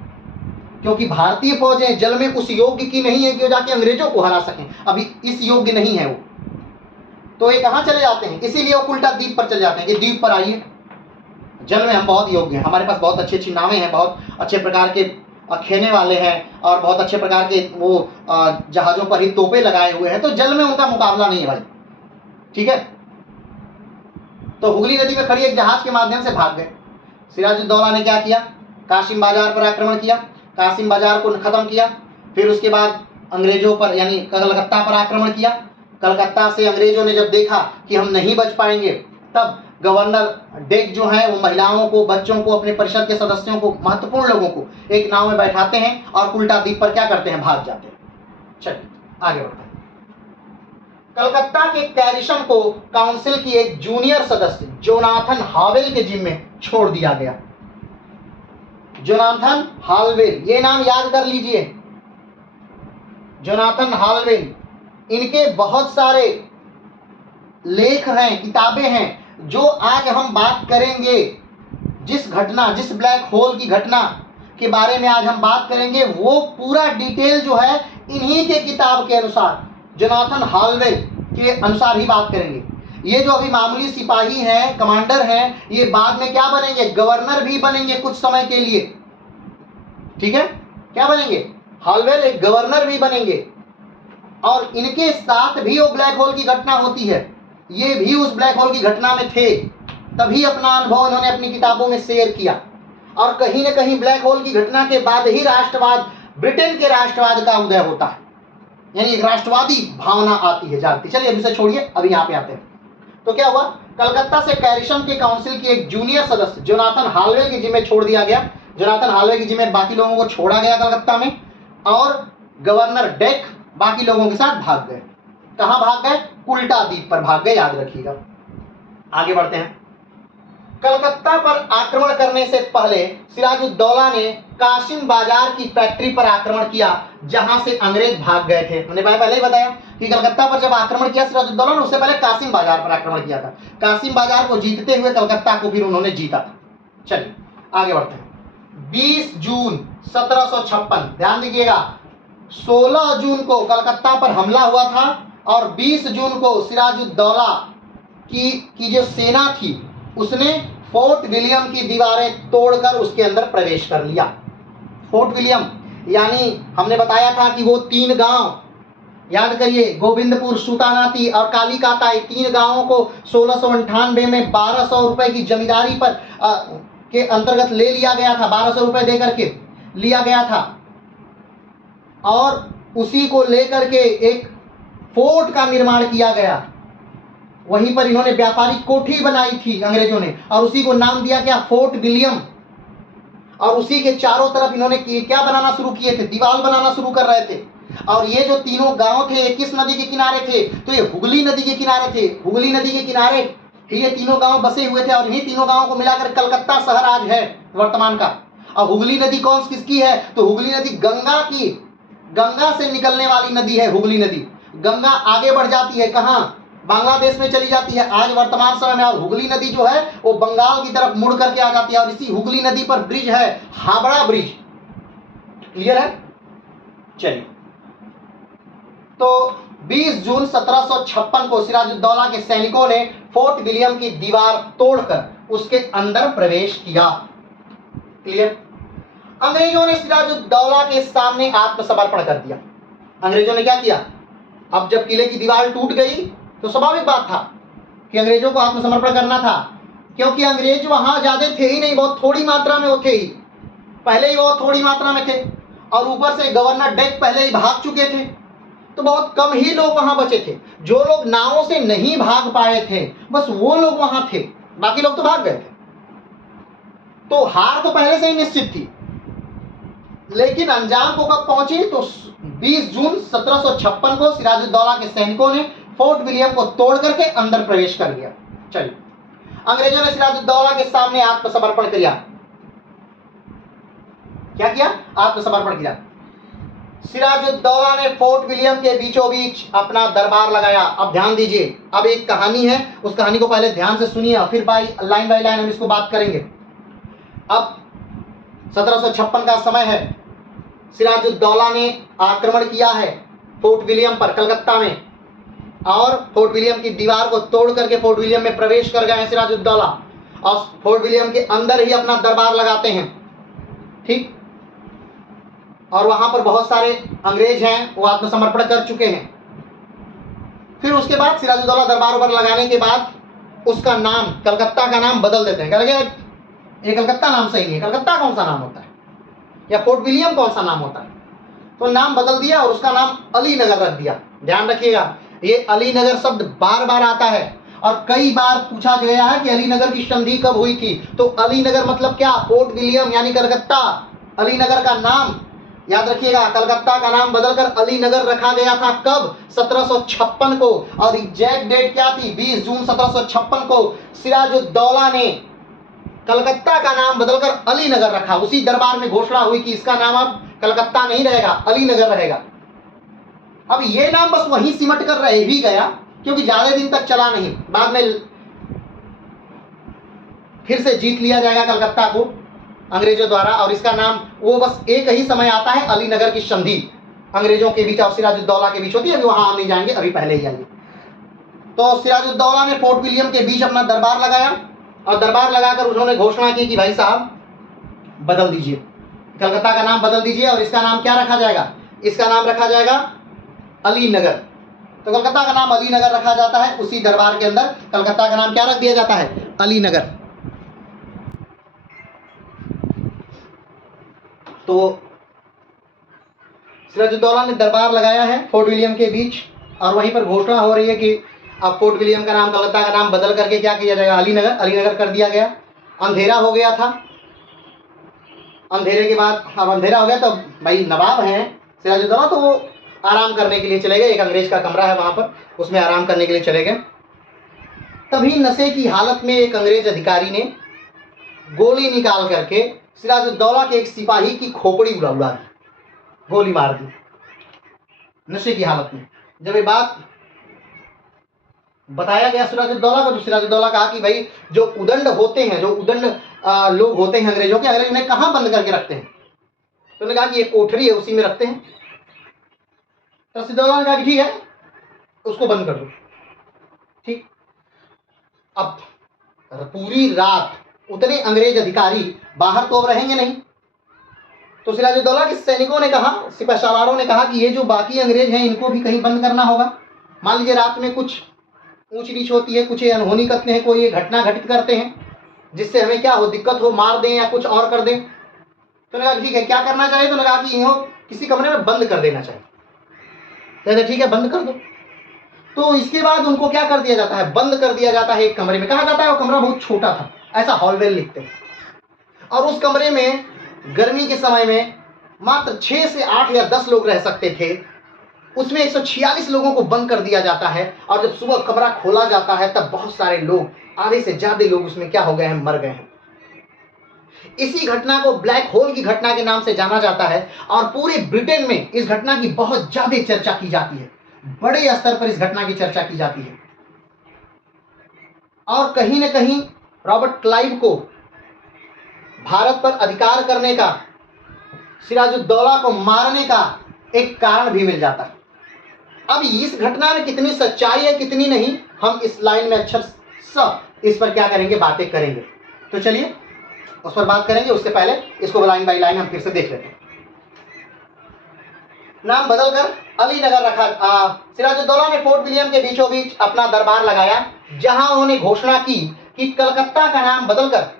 क्योंकि भारतीय फौजें जल में उस योग्य की नहीं है कि वो जाके अंग्रेजों को हरा सकें, अभी इस योग्य नहीं है वो, तो ये कहां चले जाते हैं, इसीलिए वो उल्टा द्वीप पर चले जाते हैं कि द्वीप पर आइए, जल में हम बहुत योग्य हैं, हमारे पास बहुत अच्छी अच्छी नावें हैं, बहुत अच्छे प्रकार के खेने वाले हैं और बहुत अच्छे प्रकार के वो जहाजों पर ही तोपे लगाए हुए हैं, तो जल में उनका मुकाबला नहीं है भाई, ठीक है। तो हुगली नदी में खड़ी एक जहाज के माध्यम से भाग गए। सिराजुद्दौला ने क्या किया, कासिम बाजार पर आक्रमण किया, कासिम बाजार को खत्म किया, फिर उसके बाद अंग्रेजों पर यानी कलकत्ता पर आक्रमण किया। कलकत्ता से अंग्रेजों ने जब देखा कि हम नहीं बच पाएंगे, तब गवर्नर डेक जो है वो महिलाओं को, बच्चों को, अपने परिषद के सदस्यों को, महत्वपूर्ण लोगों को एक नाव में बैठाते हैं और कुल्टा द्वीप पर क्या करते हैं, भाग जाते हैं। चलिए आगे बढ़ते हैं। कलकत्ता के कैरिशन को काउंसिल की एक जूनियर सदस्य जोनाथन हावेल के जिम्मे छोड़ दिया गया। जोनाथन हालवेल, ये नाम याद कर लीजिए, जोनाथन हालवेल, इनके बहुत सारे लेख हैं, किताबें हैं, जो आज हम बात करेंगे, जिस ब्लैक होल की घटना के बारे में आज हम बात करेंगे, वो पूरा डिटेल जो है इन्हीं के किताब के अनुसार, जोनाथन हालवेल के अनुसार ही बात करेंगे। ये जो अभी मामूली सिपाही हैं, कमांडर हैं, ये बाद में क्या बनेंगे, गवर्नर भी बनेंगे कुछ समय के लिए, ठीक है, क्या बनेंगे, हालवेल एक गवर्नर भी बनेंगे, और इनके साथ भी वो ब्लैक होल की घटना होती है, ये भी उस ब्लैक होल की घटना में थे, तभी अपना अनुभव उन्होंने अपनी किताबों में शेयर किया। और कहीं न कहीं ब्लैक होल की घटना के बाद ही राष्ट्रवाद, ब्रिटेन के राष्ट्रवाद का उदय होता है, यानी एक राष्ट्रवादी भावना आती है, जागती। चलिए अभी से छोड़िए, अभी यहाँ पे आते हैं। तो क्या हुआ, कलकत्ता से कैरिशन के काउंसिल के एक जूनियर सदस्य जोनाथन हालवेल के जिम्मे छोड़ दिया गया। जोनाथन हालवेल के जिम्मे बाकी लोगों को छोड़ा गया कलकत्ता में, और गवर्नर डेक बाकी लोगों के साथ भाग गए। कहां भाग गए, कुल्टा द्वीप पर भाग गए, याद रखिएगा। आगे बढ़ते हैं। कलकत्ता पर आक्रमण करने से पहले सिराजुद्दौला ने कासिम बाजार की फैक्ट्री पर आक्रमण किया, जहां से अंग्रेज भाग गए थे। मैंने पहले ही बताया कि कलकत्ता पर जब आक्रमण किया सिराजुद्दौला ने, उससे पहले कासिम बाजार पर आक्रमण किया था। कासिम बाजार को जीतते हुए कलकत्ता को फिर उन्होंने जीता था। चलिए आगे बढ़ते हैं। 20 जून 1756, ध्यान दीजिएगा, 16 जून को कलकत्ता पर हमला हुआ था और 20 जून को सिराजुद्दौला की जो सेना थी उसने फोर्ट विलियम की दीवारें तोड़कर उसके अंदर प्रवेश कर लिया। फोर्ट विलियम यानी हमने बताया था कि वो 3 गांव, याद करिए, गोविंदपुर, सूतानाती और कालीकाता, 3 गांवों को 1698 में 1200 रुपए की जमींदारी पर के अंतर्गत ले लिया गया था। 1200 रुपए दे करके लिया गया था और उसी को लेकर के एक फोर्ट का निर्माण किया गया। वहीं पर इन्होंने व्यापारिक कोठी बनाई थी अंग्रेजों ने और उसी को नाम दिया गया फोर्ट विलियम। और उसी के चारों तरफ इन्होंने क्या बनाना शुरू किए थे? दीवार बनाना शुरू कर रहे थे। और ये जो तीनों गांव थे किस नदी के किनारे थे? तो ये हुगली नदी के किनारे थे। हुगली नदी के किनारे ये तीनों गांव बसे हुए थे और इन्हीं तीनों गांवों को मिलाकर कलकत्ता शहर आज है वर्तमान का। और हुगली नदी कौन किसकी है? तो हुगली नदी गंगा की, गंगा से निकलने वाली नदी है हुगली नदी। गंगा आगे बढ़ जाती है, कहां? बांग्लादेश में चली जाती है आज वर्तमान समय में। और हुगली नदी जो है वो बंगाल की तरफ मुड़ करके आ जाती है। और इसी हुगली नदी पर ब्रिज है, हावड़ा ब्रिज। क्लियर है? चलिए, तो 20 जून 1756 को सिराजुद्दौला के सैनिकों ने फोर्ट विलियम की दीवार तोड़कर उसके अंदर प्रवेश किया। क्लियर? अंग्रेजों ने सिराजुद्दौला के सामने आत्मसमर्पण कर दिया। अंग्रेजों ने क्या किया? अब जब किले की दीवार टूट गई तो स्वाभाविक बात था कि अंग्रेजों को आत्मसमर्पण करना था, क्योंकि अंग्रेज वहां ज्यादा थे ही नहीं, बहुत थोड़ी मात्रा में वो थे ही, पहले ही बहुत थोड़ी मात्रा में थे। और ऊपर से गवर्नर डेक पहले ही भाग चुके थे, तो बहुत कम ही लोग वहां बचे थे। जो लोग नावों से नहीं भाग पाए थे बस वो लोग वहां थे, बाकी लोग तो भाग गए थे। तो हार तो पहले से ही निश्चित थी, लेकिन अंजाम को कब पहुंची? तो 20 जून 1756 को सिराजुद्दौला के सैनिकों ने फोर्ट विलियम को तोड़ करके अंदर प्रवेश कर लिया। चलिए, अंग्रेजों ने सिराजुद्दौला के सामने आत्मसमर्पण किया। क्या किया? आत्मसमर्पण किया। सिराजुद्दौला ने फोर्ट विलियम के बीचों बीच अपना दरबार लगाया। अब ध्यान दीजिए, अब एक कहानी है, उस कहानी को पहले ध्यान से सुनिए, फिर बाय लाइन हम इसको बात करेंगे। अब 1756 का समय है, सिराजुद्दौला ने आक्रमण किया है फोर्ट विलियम पर कलकत्ता में, और फोर्ट विलियम की दीवार को तोड़ करके फोर्ट विलियम में प्रवेश कर गए हैं सिराजुद्दौला, और फोर्ट विलियम के अंदर ही अपना दरबार लगाते हैं। ठीक, और वहां पर बहुत सारे अंग्रेज हैं, वो आत्मसमर्पण कर चुके हैं। फिर उसके बाद सिराजुद्दौला दरबार पर लगाने के बाद उसका नाम, कलकत्ता का नाम बदल देते हैं। कह लगे ये कलकत्ता नाम सही नहीं है, कलकत्ता कौन सा नाम होता है, या फोर्ट विलियम कौन सा नाम होता है? तो नाम बदल दिया और उसका नाम अली नगर रख दिया। ध्यान रखिएगा, ये अली नगर शब्द बार बार आता है और कई बार पूछा गया है कि अली नगर की संधि कब हुई थी। तो अली नगर मतलब क्या? फोर्ट विलियम यानी कलकत्ता। अली नगर का नाम याद रखिएगा, कलकत्ता का नाम बदलकर अली नगर रखा गया था। कब? 1756 को। और एग्जैक्ट डेट क्या थी? 20 जून 1756 को सिराजुद्दौला ने कलकत्ता का नाम बदलकर अली नगर रखा। उसी दरबार में घोषणा हुई कि इसका नाम अब कलकत्ता नहीं रहेगा, अली नगर रहेगा। अब ये नाम बस वहीं सिमट कर रह भी गया, क्योंकि ज्यादा दिन तक चला नहीं, बाद में फिर से जीत लिया जाएगा कलकत्ता को अंग्रेजों द्वारा, और इसका नाम वो बस एक ही समय आता है, अली नगर की संधि अंग्रेजों के बीच और सिराजुद्दौला के बीच होती है। अभी वहां हम नहीं जाएंगे, अभी पहले ही आएंगे। तो सिराजुद्दौला ने फोर्ट विलियम के बीच अपना दरबार लगाया, और दरबार लगाकर उन्होंने घोषणा की कि भाई साहब बदल दीजिए, कलकत्ता का नाम बदल दीजिए और इसका नाम क्या रखा जाएगा? इसका नाम रखा जाएगा अली नगर। तो कलकत्ता का नाम अली नगर रखा जाता है। उसी दरबार के अंदर कलकत्ता का नाम क्या रख दिया जाता है? अली नगर। तो सिराजुद्दौला ने दरबार लगाया है फोर्ट विलियम के बीच, और वहीं पर घोषणा हो रही है कि अब फोर्ट विलियम का नाम, कलकत्ता का नाम बदल करके क्या किया जाएगा? अली नगर। अली नगर कर दिया गया। अंधेरा हो गया था। अंधेरे के बाद, अब अंधेरा हो गया तो भाई नवाब हैं सिराजुद्दौला, तो वो आराम करने के लिए चले गए। एक अंग्रेज का कमरा है वहां पर, उसमें आराम करने के लिए चले गए। तभी नशे की हालत में एक अंग्रेज अधिकारी ने गोली निकाल करके सिराजुद्दौला के एक सिपाही की खोपड़ी उड़ा दी, गोली मार दी नशे की हालत में। जब ये बात बताया गया सिराजुद्दौला को, तो सिराजुद्दौला कहा कि भाई जो उदंड होते हैं, जो उदंड लोग होते हैं अंग्रेजों के, अंग्रेज उन्हें कहाँ बंद करके रखते हैं? तो उन्होंने कहा कि ये कोठरी है, उसी में रखते हैं। तो सिराजुद्दौला ने कहा कि ठीक है, उसको बंद कर दो। ठीक, अब पूरी रात उतने अंग्रेज अधिकारी बाहर तो अब रहेंगे नहीं। तो सिराजुद्दौला के सैनिकों ने कहा, सिपह सालारों ने कहा कि ये जो बाकी अंग्रेज हैं इनको भी कहीं बंद करना होगा। मान लीजिए रात में कुछ ऊंच नीच होती है, कुछ ये अनहोनी करते हैं, कोई ये घटना घटित करते हैं जिससे हमें क्या हो, दिक्कत हो, मार दें या कुछ और कर दें। तो ने कहा ठीक है, क्या करना चाहिए? तो ने कहा कि इन्हों किसी कमरे में बंद कर देना चाहिए। कहते ठीक है, बंद कर दो। तो इसके बाद उनको क्या कर दिया जाता है, बंद कर दिया जाता है एक कमरे में। कहा जाता है वो कमरा बहुत छोटा था, ऐसा हॉलवेल लिखते हैं। और उस कमरे में गर्मी के समय में मात्र 6 से 8 या 10 लोग रह सकते थे। उसमें 146 लोगों को बंद कर दिया जाता है। और जब सुबह कमरा खोला जाता है तब बहुत सारे लोग, आधे से ज्यादा लोग उसमें क्या हो गए हैं, मर गए हैं। इसी घटना को ब्लैक होल की घटना के नाम से जाना जाता है। और पूरे ब्रिटेन में इस घटना की बहुत ज्यादा चर्चा की जाती है, बड़े स्तर पर इस घटना की चर्चा की जाती है। और कहीं न कहीं रॉबर्ट क्लाइव को भारत पर अधिकार करने का, सिराजुद्दौला को मारने का एक कारण भी मिल जाता है। अब इस घटना में कितनी सच्चाई है कितनी नहीं, हम इस लाइन में अक्षर इस पर क्या करेंगे, बातें करेंगे। तो चलिए उस पर बात करेंगे। उससे पहले इसको लाइन बाई लाइन हम फिर से देख लेते हैं। नाम बदलकर अलीनगर रखा। सिराजुद्दौला ने फोर्ट विलियम के बीचों बीच अपना दरबार लगाया, जहां उन्होंने घोषणा की कि कलकत्ता का नाम बदलकर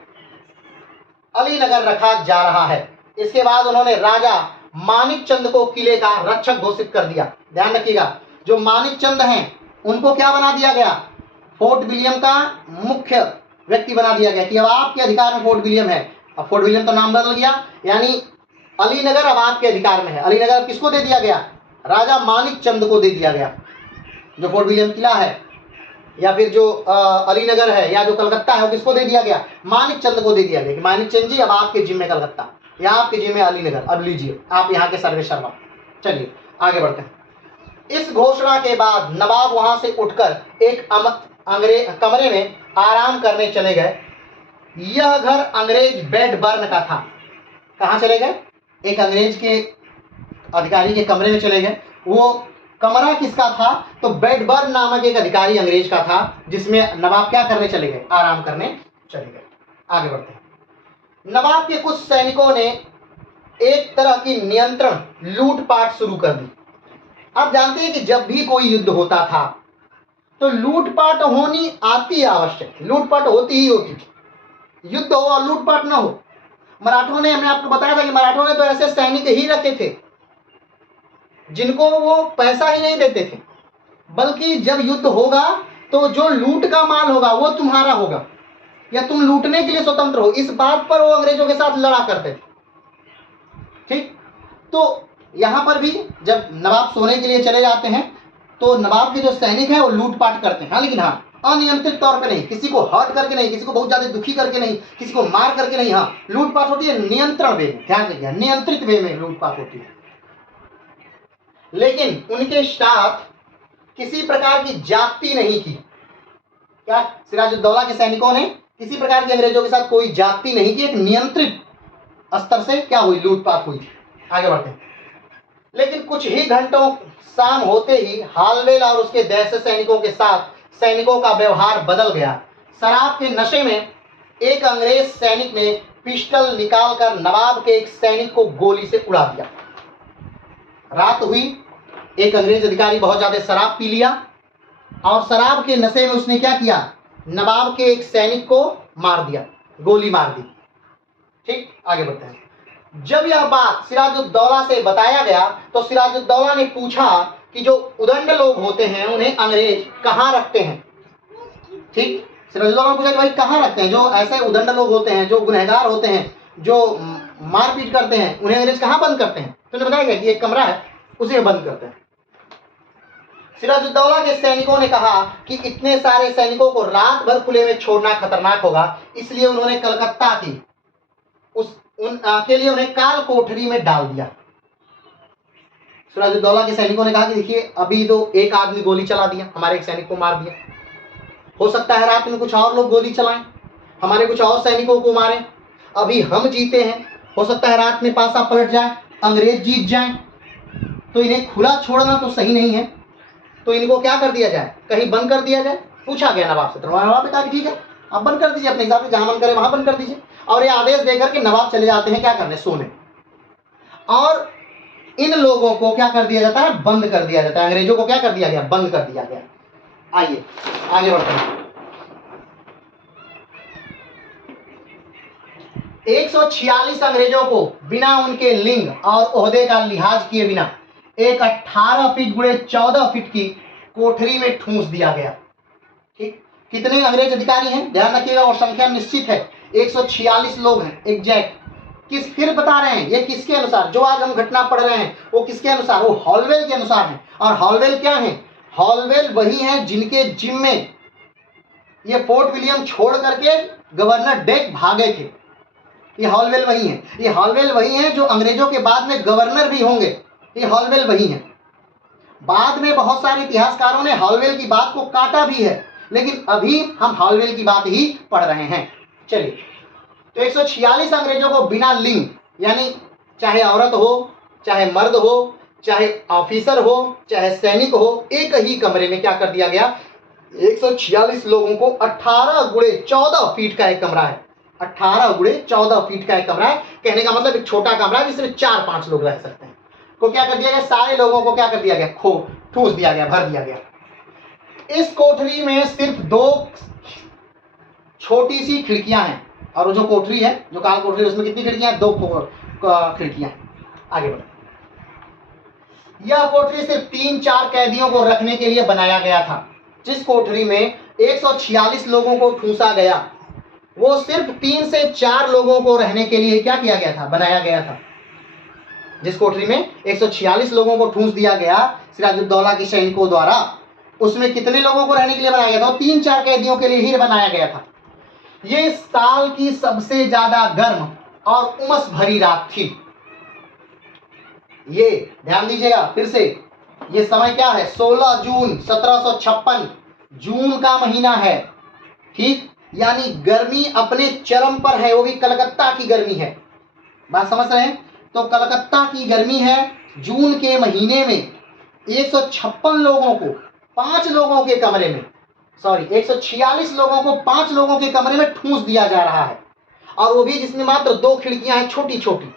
अलीनगर रखा जा रहा है। इसके बाद उन्होंने राजा मानिक चंद को किले का रक्षक घोषित कर दिया। ध्यान रखिएगा, जो मानिक चंद हैं उनको क्या बना दिया गया, फोर्ट विलियम का मुख्य व्यक्ति बना दिया गया कि अब आपके अधिकार में फोर्ट विलियम है। अब फोर्ट विलियम तो नाम बदल गया, यानी अलीनगर अब आपके अधिकार में है। अलीनगर किसको दे दिया गया, राजा मानिक चंद को दे दिया गया। जो फोर्ट विलियम किला है या फिर जो अलीनगर है या जो कलकत्ता है वो किसको दे दिया गया, मानिक चंद को दे दिया गया कि मानिक चंद जी अब आपके जिम्मे कलकत्ता या आपके जिम्मे अलीनगर, अब लीजिए आप यहाँ के सर्वेसर्वा। चलिए आगे बढ़ते हैं। इस घोषणा के बाद नवाब वहां से उठकर एक कमरे में आराम करने चले गए। यह घर अंग्रेज बेडबर्न का था। कहाँ चले गए, एक अंग्रेज के अधिकारी के कमरे में चले गए। वो कमरा किसका था, तो बेडबर्न नामक एक अधिकारी अंग्रेज का था, जिसमें नवाब क्या करने चले गए, आराम करने चले गए। आगे बढ़ते हैं। नवाब के कुछ सैनिकों ने एक तरह की नियंत्रण लूटपाट शुरू कर दी। आप जानते हैं कि जब भी कोई युद्ध होता था तो लूटपाट होनी आती है, आवश्यक लूटपाट होती ही होती थी। युद्ध हो और लूटपाट ना हो। मराठों ने, हमने आपको बताया था कि मराठों ने तो ऐसे सैनिक ही रखे थे जिनको वो पैसा ही नहीं देते थे, बल्कि जब युद्ध होगा तो जो लूट का माल होगा वो तुम्हारा होगा या तुम लूटने के लिए स्वतंत्र हो, इस बात पर वो अंग्रेजों के साथ लड़ा करते थे। ठीक, तो यहां पर भी जब नवाब सोने के लिए चले जाते हैं तो नवाब के जो सैनिक हैं वो लूटपाट करते हैं। हाँ, लेकिन हाँ अनियंत्रित तौर पे नहीं, किसी को हर्ट करके नहीं, किसी को बहुत ज्यादा दुखी करके नहीं, किसी को मार करके नहीं। हाँ, लूटपाट होती है नियंत्रण वे में, ध्यान रखिए नियंत्रित वे में लूटपाट होती है। लेकिन उनके साथ किसी प्रकार की जाति नहीं की। क्या सिराजुद्दौला के सैनिकों ने किसी प्रकार के अंग्रेजों के साथ कोई जाति नहीं की, एक नियंत्रित स्तर से क्या हुई, लूटपाट हुई थी। आगे बढ़ते हैं। लेकिन कुछ ही घंटों शाम होते ही हालवेल और उसके दैसे सैनिकों के साथ सैनिकों का व्यवहार बदल गया। शराब के नशे में एक अंग्रेज सैनिक ने पिस्टल निकालकर नवाब के एक सैनिक को गोली से उड़ा दिया। रात हुई, एक अंग्रेज अधिकारी बहुत ज्यादा शराब पी लिया और शराब के नशे में उसने क्या किया, नवाब के एक सैनिक को मार दिया, गोली मार दी। ठीक, आगे बढ़ते हैं। जब यह बात सिराजुद्दौला से बताया गया तो सिराजुद्दौला ने पूछा कि जो उदंड लोग होते हैं उन्हें अंग्रेज कहाँ रखते हैं। ठीक, सिराजुद्दौला ने पूछा कि भाई कहाँ रखते हैं, जो ऐसे उदंड लोग होते हैं, जो गुनहगार होते हैं, जो मारपीट करते हैं, उन्हें अंग्रेज कहाँ बंद करते हैं। तो उन्हें बताया गया कि एक कमरा है उसे बंद करते हैं। सिराजुद्दौला के सैनिकों ने कहा कि इतने सारे सैनिकों को रात भर खुले में छोड़ना खतरनाक होगा, इसलिए उन्होंने कलकत्ता की के लिए उन्हें काल कोठरी में डाल दिया। सिराजुद्दौला के सैनिकों ने कहा कि देखिए अभी तो एक आदमी गोली चला दिया, हमारे एक सैनिक को मार दिया, हो सकता है रात में कुछ और लोग गोली चलाएं, हमारे कुछ और सैनिकों को मारें। अभी हम जीते हैं, हो सकता है रात में पासा पलट जाए, अंग्रेज जीत जाएं, तो इन्हें खुला छोड़ना तो सही नहीं है। तो इनको क्या कर दिया जाए, कहीं बंद कर दिया जाए। पूछा गया नवाब से, तो नवाब ने कहा कि ठीक है आप बंद कर दीजिए, अपने हिसाब से जहां मन करे वहां बंद कर दीजिए। और ये आदेश देकर के नवाब चले जाते हैं क्या करने, सोने। और इन लोगों को क्या कर दिया जाता है, बंद कर दिया जाता है। अंग्रेजों को क्या कर दिया गया, बंद कर दिया गया। आइए आगे बढ़ते हैं। 146 अंग्रेजों को बिना उनके लिंग और ओहदे का लिहाज किए बिना एक 18 फीट गुणे 14 फीट की कोठरी में ठूंस दिया गया। ठीक, कितने अंग्रेज अधिकारी हैं ध्यान रखिएगा, और संख्या निश्चित है 146 लोग हैं एग्जैक्ट। किस, फिर बता रहे हैं ये किसके अनुसार, जो आज हम घटना पढ़ रहे हैं वो किसके अनुसार, वो हॉलवेल के अनुसार है। और हॉलवेल क्या है, हॉलवेल वही है जिनके जिम में ये फोर्ट विलियम छोड़ करके गवर्नर डेक भागे थे। ये हॉलवेल वही है, ये हॉलवेल वही है जो अंग्रेजों के बाद में गवर्नर भी होंगे, ये हॉलवेल वही है। बाद में बहुत सारे इतिहासकारों ने हॉलवेल की बात को काटा भी है, लेकिन अभी हम हॉलवेल की बात ही पढ़ रहे हैं। चलिए, तो 146 अंग्रेजों को बिना लिंग, यानी चाहे औरत हो, चाहे मर्द हो, चाहे ऑफिसर हो, चाहे सैनिक हो, एक ही कमरे में क्या कर दिया गया, 146 लोगों को 18 गुणे 14 फीट का एक कमरा है, 18 गुणे 14 फीट का एक कमरा है। कहने का मतलब एक छोटा कमरा है जिसमें 4-5 लोग रह सकते हैं, को क्या कर दिया गया, सारे लोगों को क्या कर दिया गया, ठूस दिया गया, भर दिया गया। इस कोठरी में सिर्फ 2 छोटी सी खिड़कियां हैं, और वो जो कोठरी है, जो काल कोठरी है, उसमें कितनी खिड़कियां हैं, 2 खिड़कियां हैं। आगे बढ़ो। यह कोठरी सिर्फ 3-4 कैदियों को रखने के लिए बनाया गया था। जिस कोठरी में 146 लोगों को ठूसा गया, वो सिर्फ 3 से 4 लोगों को रहने के लिए क्या किया गया था, बनाया गया था। जिस कोठरी में 146 लोगों को ठूस दिया गया सिराजुद्दौला के सैनिकों द्वारा, उसमें कितने लोगों को रहने के लिए बनाया गया था, 3-4 कैदियों के लिए ही बनाया गया था। ये साल की सबसे ज्यादा गर्म और उमस भरी रात थी। ये ध्यान दीजिएगा फिर से, ये समय क्या है, 16 जून 1756, जून का महीना है। ठीक, यानी गर्मी अपने चरम पर है, वो भी कलकत्ता की गर्मी है। बात समझ रहे हैं, तो कलकत्ता की गर्मी है। जून के महीने में 156 लोगों को 5 लोगों के कमरे में, 146 लोगों को 5 लोगों के कमरे में ठूंस दिया जा रहा है, और वो भी जिसमें मात्र 2 खिड़कियां हैं, छोटी छोटी।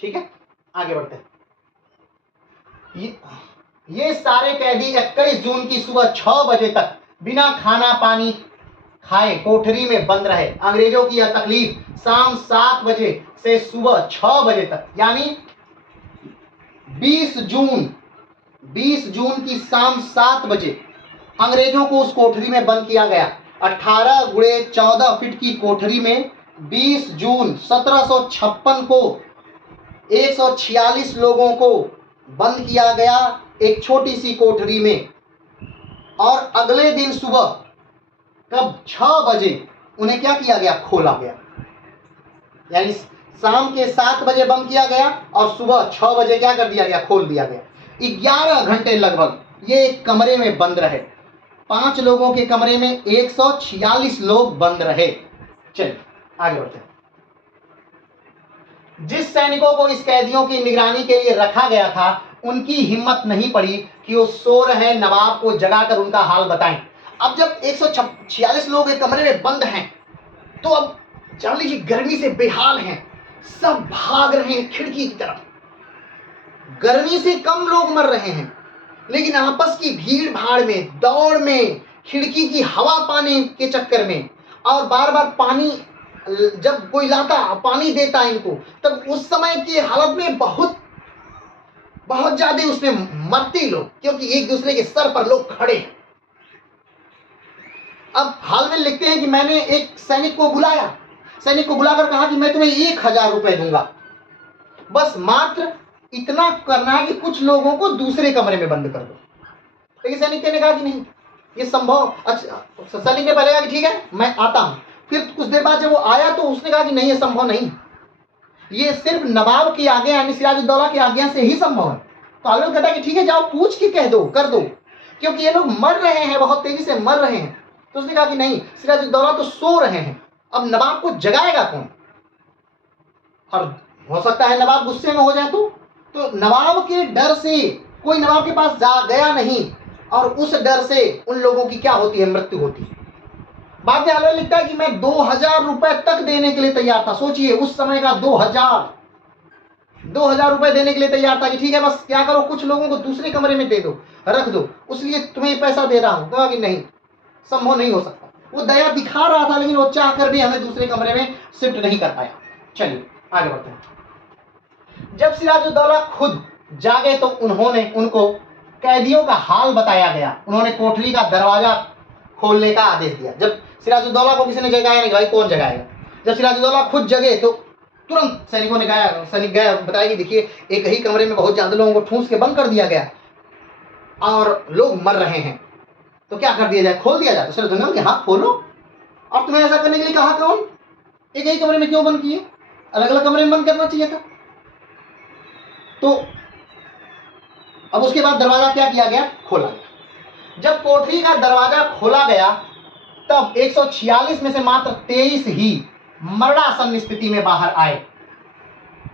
ठीक है, आगे बढ़ते हैं। ये सारे कैदी 21 जून की सुबह 6 बजे तक बिना खाना पानी खाए कोठरी में बंद रहे। अंग्रेजों की यह तकलीफ शाम 7 बजे से सुबह 6 बजे तक, यानी 20 जून की शाम 7 बजे अंग्रेजों को उस कोठरी में बंद किया गया। 18 गुणे 14 फीट की कोठरी में 20 जून 1756 को 146 लोगों को बंद किया गया एक छोटी सी कोठरी में, और अगले दिन सुबह कब 6 बजे उन्हें क्या किया गया, खोला गया। यानी शाम के 7 बजे बंद किया गया और सुबह 6 बजे क्या कर दिया गया, खोल दिया गया। 11 घंटे लगभग ये एक कमरे में बंद रहे। 5 लोगों के कमरे में 146 लोग बंद रहे। चलिए आगे बढ़ते हैं। जिस सैनिकों को इस कैदियों की निगरानी के लिए रखा गया था, उनकी हिम्मत नहीं पड़ी कि वो सो रहे नवाब को जगाकर उनका हाल बताएं। अब जब 146 लोग एक कमरे में बंद हैं, तो अब जान लीजिए गर्मी से बेहाल हैं, सब भाग रहे हैं खिड़की की तरफ। गर्मी से कम लोग मर रहे हैं, लेकिन आपस की भीड़ भाड़ में, दौड़ में, खिड़की की हवा पाने के चक्कर में, और बार बार पानी जब कोई लाता पानी देता इनको, तब उस समय की हालत में बहुत ज्यादा उसमें मरते लोग, क्योंकि एक दूसरे के सर पर लोग खड़े हैं। अब हाल में लिखते हैं कि मैंने एक सैनिक को बुलाकर कहा कि मैं तुम्हें 1000 रुपए दूंगा, बस मात्र इतना करना है कि कुछ लोगों को दूसरे कमरे में बंद कर दो। लेकिन सैनिक ने कहा कि नहीं, ये संभव। अच्छा, सैनिक ने पहले कहा कि ठीक है मैं आता हूं, फिर कुछ देर बाद जब वो आया तो उसने कहा कि नहीं, ये संभव नहीं, ये सिर्फ नवाब की आज्ञा यानी सिराजुद्दौला की आज्ञा से ही संभव है। तो आलम कहता है कि ठीक है जाओ पूछ के कह दो, कर दो, क्योंकि ये लोग मर रहे हैं, बहुत तेजी से मर रहे हैं। तो उसने कहा कि नहीं, सिराजुद्दौला तो सो रहे हैं, अब नवाब को जगाएगा कौन, और हो सकता है नवाब गुस्से में हो जाए। तो नवाब के डर से कोई नवाब के पास जा गया नहीं, और उस डर से उन लोगों की क्या होती है, मृत्यु होती है। बाद में हालवेल लिखता है कि मैं 2000 रुपए तक देने के लिए तैयार था। सोचिए उस समय का 2000 रुपए देने के लिए तैयार था कि ठीक है बस क्या करो, कुछ लोगों को दूसरे कमरे में दे दो, रख दो, उसलिए तुम्हें पैसा दे रहा हूं। कहा कि नहीं, संभव नहीं हो सकता। वो दया दिखा रहा था लेकिन वो चाह कर भी हमें दूसरे कमरे में शिफ्ट नहीं कर पाया। चलिए आगे बढ़ते हैं। जब सिराजुद्दौला खुद जागे तो उनको कैदियों का हाल बताया गया। उन्होंने कोठरी का दरवाजा खोलने का आदेश दिया। जब सिराजुद्दौला को किसी ने जगाया नहीं, भाई कौन जगाएगा। जब सिराजुद्दौला खुद जगे तो तुरंत सैनिक गया, बताया कि देखिए एक ही कमरे में बहुत ज्यादा लोगों को ठूंस के बंद कर दिया गया और लोग मर रहे हैं, तो क्या कर दिया जाए, खोल दिया जाए। तो सिराजुद्दौला कि हाँ खोलो। और तुम्हें ऐसा करने के लिए कहा कौन, एक ही कमरे में क्यों बंद किए, अलग अलग कमरे में बंद करना चाहिए था। तो अब उसके बाद दरवाजा क्या किया गया, खोला गया। जब कोठरी का दरवाजा खोला गया तब 146 में से मात्र 23 ही मरणासन्न स्थिति में बाहर आए।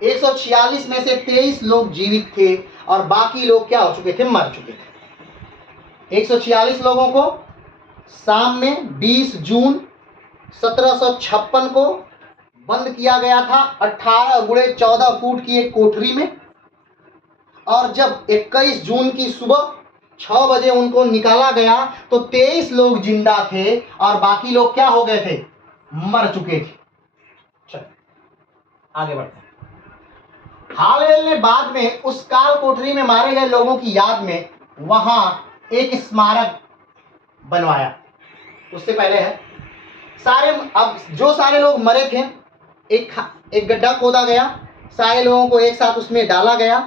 146 में से 23 लोग जीवित थे और बाकी लोग क्या हो चुके थे, मर चुके थे। 146 लोगों को शाम में 20 जून 1756 को बंद किया गया था 18 गुणे 14 फुट की एक कोठरी में, और जब 21 जून की सुबह 6 बजे उनको निकाला गया तो 23 लोग जिंदा थे और बाकी लोग क्या हो गए थे, मर चुके थे। चलो आगे बढ़ते हैं। हालवेल ने बाद में उस काल कोठरी में मारे गए लोगों की याद में वहां एक स्मारक बनवाया। उससे पहले है अब जो सारे लोग मरे थे, एक गड्ढा खोदा गया, सारे लोगों को एक साथ उसमें डाला गया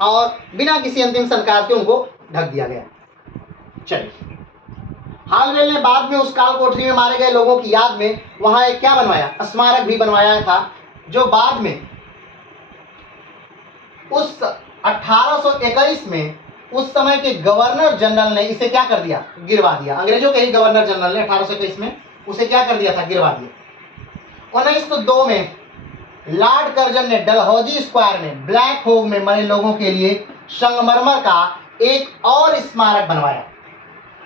और बिना किसी अंतिम संस्कार के उनको ढक दिया गया। चलिए, हालवेल ने बाद में उस काल कोठरी में मारे गए लोगों की याद में वहां एक क्या बनवाया, स्मारक भी बनवाया था, जो बाद में उस 1821 में उस समय के गवर्नर जनरल ने इसे क्या कर दिया, गिरवा दिया। अंग्रेजों के ही गवर्नर जनरल ने 1821 में उसे क्या कर दिया था, गिरवा दिया। 1902 में लॉर्ड कर्जन ने डलहौजी स्क्वायर में ब्लैक होग में मरे लोगों के लिए संगमरमर का एक और स्मारक बनवाया।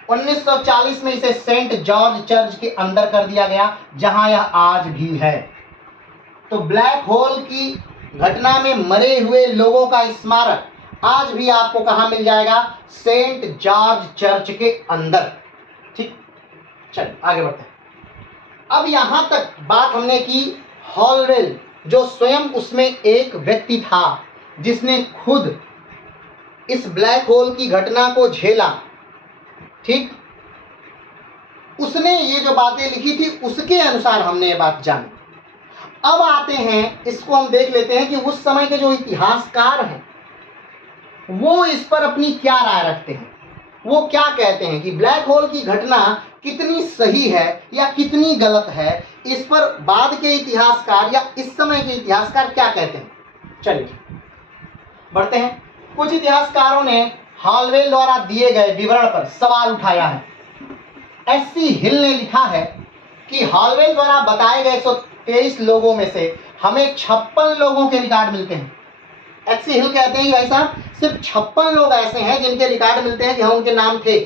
1940 में इसे सेंट जॉर्ज चर्च के अंदर कर दिया गया, जहां यह आज भी है। तो ब्लैक होल की घटना में मरे हुए लोगों का स्मारक आज भी आपको कहां मिल जाएगा, सेंट जॉर्ज चर्च के अंदर। ठीक, चलिए आगे बढ़ते हैं। अब यहां तक बात हमने की हालवेल, जो स्वयं उसमें एक व्यक्ति था जिसने खुद इस ब्लैक होल की घटना को झेला। ठीक, उसने ये जो बातें लिखी थी उसके अनुसार हमने ये बात जानी। अब आते हैं, इसको हम देख लेते हैं कि उस समय के जो इतिहासकार हैं वो इस पर अपनी क्या राय रखते हैं। वो क्या कहते हैं कि ब्लैक होल की घटना कितनी सही है या कितनी गलत है, इस पर बाद के इतिहासकार या इस समय के इतिहासकार क्या कहते हैं। चलिए बढ़ते हैं। कुछ इतिहासकारों ने हालवेल द्वारा दिए गए विवरण पर सवाल उठाया है। एससी हिल ने लिखा है कि हालवेल द्वारा बताए गए 123 लोगों में से हमें 56 लोगों के रिकॉर्ड मिलते हैं। एससी हिल कहते हैं कि भाई साहब सिर्फ 56 लोग ऐसे हैं जिनके रिकॉर्ड मिलते हैं कि हाँ उनके नाम थे,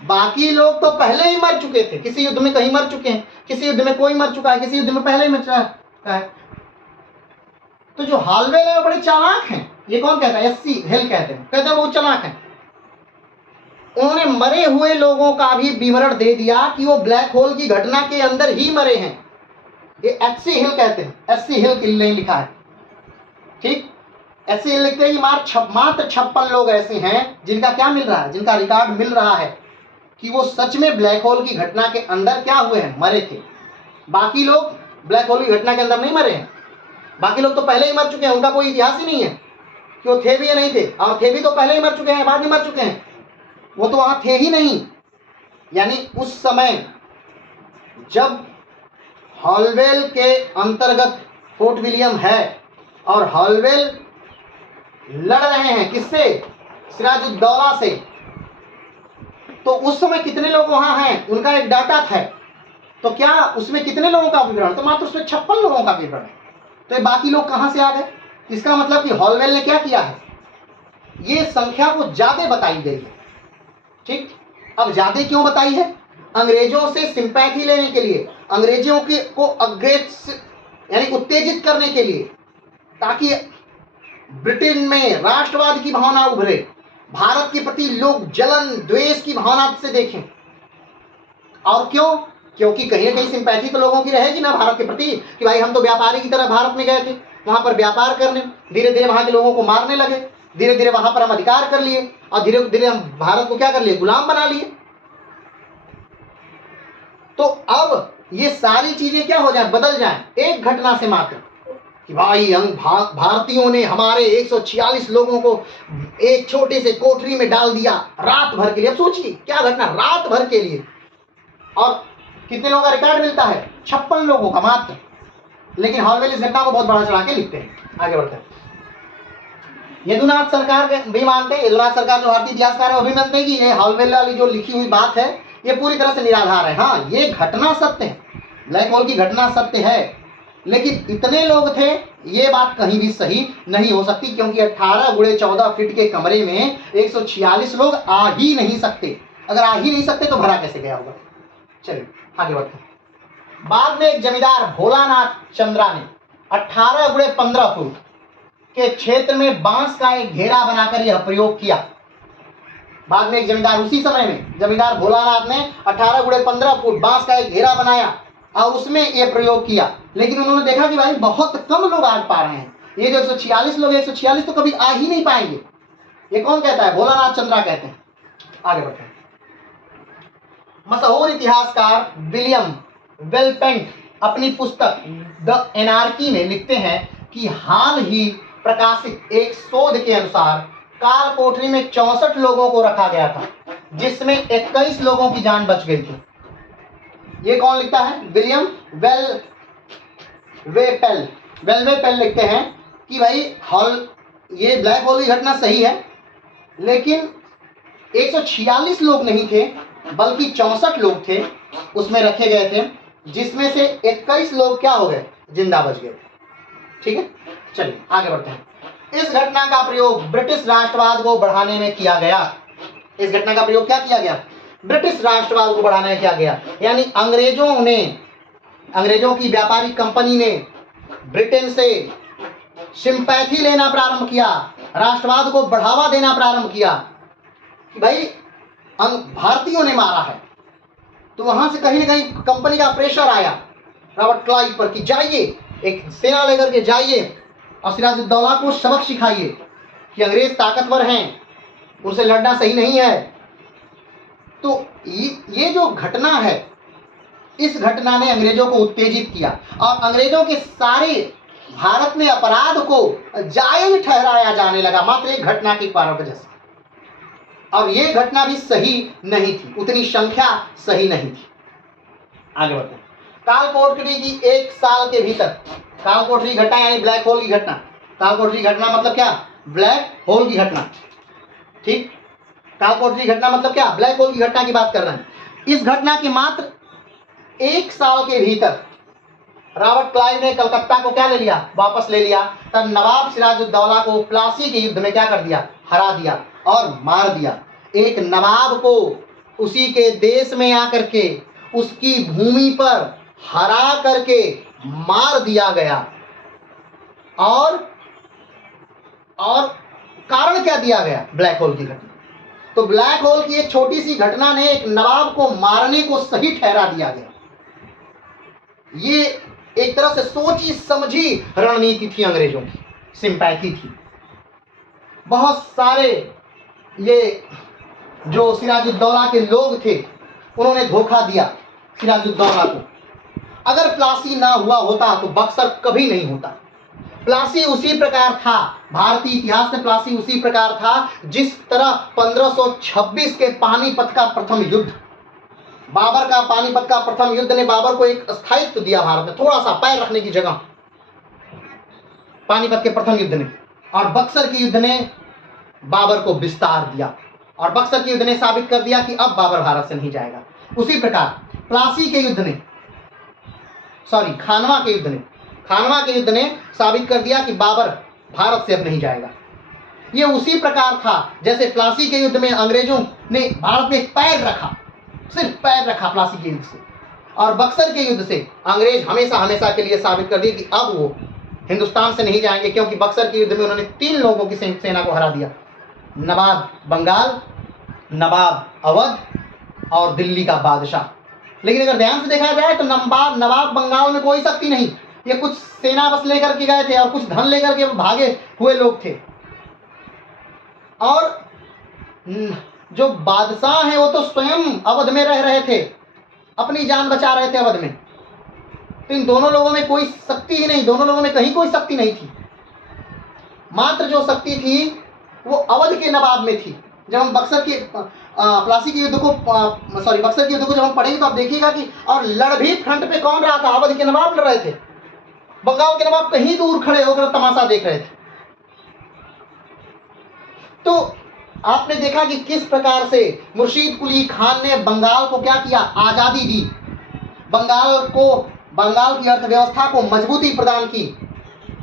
बाकी लोग तो पहले ही मर चुके थे, किसी युद्ध में कहीं मर चुके हैं, किसी युद्ध में कोई मर चुका है, किसी युद्ध में पहले ही मर चुका है। तो जो हालवेल है वो बड़े चालाक हैं। ये कौन कहता है, एससी हिल कहते हैं वो चालाक हैं। उन्होंने मरे हुए लोगों का भी विवरण दे दिया कि वो ब्लैक होल की घटना के अंदर ही मरे हैं। ये एससी हिल कहते हैं, एससी हिल ने लिखा है। ठीक, एससी हिल लिखते हैं कि मात्र 56 लोग ऐसे हैं जिनका क्या मिल रहा है, जिनका रिकॉर्ड मिल रहा है कि वो सच में ब्लैक होल की घटना के अंदर क्या हुए हैं, मरे थे। बाकी लोग ब्लैक होल की घटना के अंदर नहीं मरे हैं, बाकी लोग तो पहले ही मर चुके हैं, उनका कोई इतिहास ही नहीं है कि वो थे भी या नहीं थे, और थे भी तो पहले ही मर चुके हैं, बाद में मर चुके हैं, वो तो वहां थे ही नहीं। यानी उस समय जब हालवेल के अंतर्गत फोर्ट विलियम है और हालवेल लड़ रहे हैं किससे, सिराजुद्दौला से, तो उस समय कितने लोग वहां हैं उनका एक डाटा है। तो क्या उसमें कितने लोगों का विवरण, तो मात्र उसमें 56 लोगों का विवरण है। तो ये बाकी लोग कहां से आ गए, इसका मतलब कि हालवेल ने क्या किया है, ये संख्या को ज्यादा बताई गई है। ठीक, अब ज्यादा क्यों बताई है, अंग्रेजों से सिंपैथी लेने के लिए, अंग्रेजों के को यानी उत्तेजित करने के लिए, ताकि ब्रिटेन में राष्ट्रवाद की भावना उभरे, भारत के प्रति लोग जलन द्वेष की भावना से देखें। और क्यों? क्योंकि कहीं ना कहीं सिंपैथी तो लोगों की रहेगी ना भारत के प्रति, कि भाई हम तो व्यापारी की तरह भारत में गए थे, वहां पर व्यापार करने, धीरे धीरे वहां के लोगों को मारने लगे, धीरे धीरे वहां पर हम अधिकार कर लिए और धीरे धीरे हम भारत को क्या कर लिए, गुलाम बना लिए। तो अब ये सारी चीजें क्या हो जाए, बदल जाए एक घटना से मात्र, कि भाई हम भारतीयों ने हमारे 146 लोगों को एक छोटे से कोठरी में डाल दिया रात भर के लिए। अब सोचिए क्या घटना, रात भर के लिए। और कितने लोगों का रिकॉर्ड मिलता है, 56 लोगों का मात्र। लेकिन हॉलवेल इस घटना को बहुत बड़ा चढ़ा के लिखते हैं। आगे बढ़ते हैं। यदुनाथ सरकार भी मानते हैं, यदुनाथ सरकार जो भारतीय इतिहासकार है वो भी मानते हैं कि ये हॉलवेल वाली जो लिखी हुई बात है ये पूरी तरह से निराधार है। हाँ, ये घटना सत्य है, ब्लैक होल की घटना सत्य है, लेकिन इतने लोग थे ये बात कहीं भी सही नहीं हो सकती, क्योंकि 18 गुणे 14 फीट के कमरे में 146 लोग आ ही नहीं सकते। अगर आ ही नहीं सकते तो भरा कैसे गया होगा। चलिए आगे बढ़ते हैं। बाद में एक जमींदार भोलानाथ चंद्रा ने 18 गुणे 15 फुट के क्षेत्र में बांस का एक घेरा बनाकर यह प्रयोग किया। बाद में एक जमींदार, उसी समय में जमींदार भोलानाथ ने 18 गुणे 15 फुट बांस का एक घेरा बनाया और उसमें यह प्रयोग किया। लेकिन उन्होंने देखा कि भाई बहुत कम लोग आ पा रहे हैं, ये जो 146 लोग, 146 तो कभी आ ही नहीं पाएंगे। ये कौन कहता है? भोलानाथ चंद्रा कहते हैं। आगे बढ़ते हैं। मशहूर इतिहासकार विलियम वेलपेंट अपनी पुस्तक द एनार्की में लिखते हैं कि हाल ही प्रकाशित एक शोध के अनुसार काल कोठरी में 64 लोगों को रखा गया था, जिसमें 21 लोगों की जान बच गई थी। ये कौन लिखता है? विलियम वेलवेपेल लिखते हैं कि भाई ये ब्लैक होल की घटना सही है, लेकिन 146 लोग नहीं थे बल्कि 64 लोग थे उसमें रखे गए थे, जिसमें से 21 लोग क्या हो गए, जिंदा बच गए। ठीक है, चलिए आगे बढ़ते हैं। इस घटना का प्रयोग ब्रिटिश राष्ट्रवाद को बढ़ाने में किया गया। इस घटना का प्रयोग क्या किया गया? ब्रिटिश राष्ट्रवाद को बढ़ाने में किया गया। यानी अंग्रेजों की व्यापारिक कंपनी ने ब्रिटेन से सिंपैथी लेना प्रारंभ किया, राष्ट्रवाद को बढ़ावा देना प्रारंभ किया कि भाई भारतीयों ने मारा है, तो वहां से कहीं ना कहीं कंपनी का प्रेशर आया रॉबर्ट क्लाइव पर कि जाइए, एक सेना लेकर के जाइए और सिराजुद्दौला को सबक सिखाइए कि अंग्रेज ताकतवर हैं, उनसे लड़ना सही नहीं है। तो ये जो घटना है, इस घटना ने अंग्रेजों को उत्तेजित किया और अंग्रेजों के सारे भारत में अपराध को जायज ठहराया जाने लगा मात्र एक घटना की वजह से। और ये घटना भी सही नहीं थी, उतनी संख्या सही नहीं थी। आगे बढ़ते हैं। कालकोठरी की एक साल के भीतर, कालकोठरी घटना यानी ब्लैक होल की घटना, कालकोठरी घटना मतलब क्या? ब्लैक होल की घटना। ठीक, कालकोठरी घटना मतलब क्या? ब्लैक होल की घटना की बात कर रहे हैं। इस घटना के मात्र एक साल के भीतर रॉबर्ट क्लाइव ने कलकत्ता को क्या ले लिया? वापस ले लिया। तब नवाब सिराजुद्दौला को प्लासी के युद्ध में क्या कर दिया? हरा दिया और मार दिया। एक नवाब को उसी के देश में आकर के उसकी भूमि पर हरा करके मार दिया गया। और कारण क्या दिया गया? ब्लैक होल की घटना। तो ब्लैक होल की एक छोटी सी घटना ने एक नवाब को मारने को सही ठहरा दिया गया। ये एक तरह से सोची समझी रणनीति थी अंग्रेजों की, सिंपैथी थी। बहुत सारे ये जो सिराजुद्दौला के लोग थे उन्होंने धोखा दिया सिराजुद्दौला को। अगर प्लासी ना हुआ होता तो बक्सर कभी नहीं होता। प्लासी उसी प्रकार था, भारतीय इतिहास में प्लासी उसी प्रकार था जिस तरह 1526 के पानीपत का प्रथम युद्ध, बाबर का पानीपत का प्रथम युद्ध ने बाबर को एक स्थायित्व दिया भारत में, थोड़ा सा पैर रखने की जगह पानीपत के प्रथम युद्ध ने, और बक्सर के युद्ध ने बाबर को विस्तार दिया, और बक्सर के युद्ध ने साबित कर दिया कि अब बाबर भारत से नहीं जाएगा। उसी प्रकार प्लासी के युद्ध ने, खानवा के युद्ध ने साबित कर दिया कि बाबर भारत से अब नहीं जाएगा। ये उसी प्रकार था जैसे प्लासी के युद्ध में अंग्रेजों ने भारत में पैर रखा, सिर्फ पैर रखा प्लासी के युद्ध से। और बक्सर के युद्ध से अंग्रेज हमेशा हमेशा के लिए साबित कर दिए कि अब वो हिंदुस्तान से नहीं जाएंगे, क्योंकि बक्सर के युद्ध में उन्होंने 3 लोगों की सेना को हरा दिया, नवाब बंगाल, नवाब अवध और दिल्ली का बादशाह। लेकिन अगर ध्यान से देखा जाए तो नवाब बंगाल में कोई शक्ति नहीं, ये कुछ सेना बस लेकर के गए थे और कुछ धन लेकर के भागे हुए लोग थे। और जो बादशाह हैं वो तो स्वयं अवध में रह रहे थे, अपनी जान बचा रहे थे अवध में। तो इन दोनों लोगों में कोई शक्ति ही नहीं, दोनों लोगों में कहीं कोई शक्ति नहीं थी। मात्र जो शक्ति थी वो अवध के नवाब में थी। जब हम बक्सर के प्लासी के युद्ध को बक्सर के युद्ध को जब हम पढ़ेंगे तो आप देखिएगा कि और लड़ भी फ्रंट पे कौन रहा था, अवध के नवाब लड़ रहे थे। बंगाल के नवाब कहीं दूर खड़े होकर तमाशा देख रहे थे। तो आपने देखा कि किस प्रकार से मुर्शीद कुली खान ने बंगाल को क्या किया, आजादी दी, बंगाल की अर्थव्यवस्था को मजबूती प्रदान की।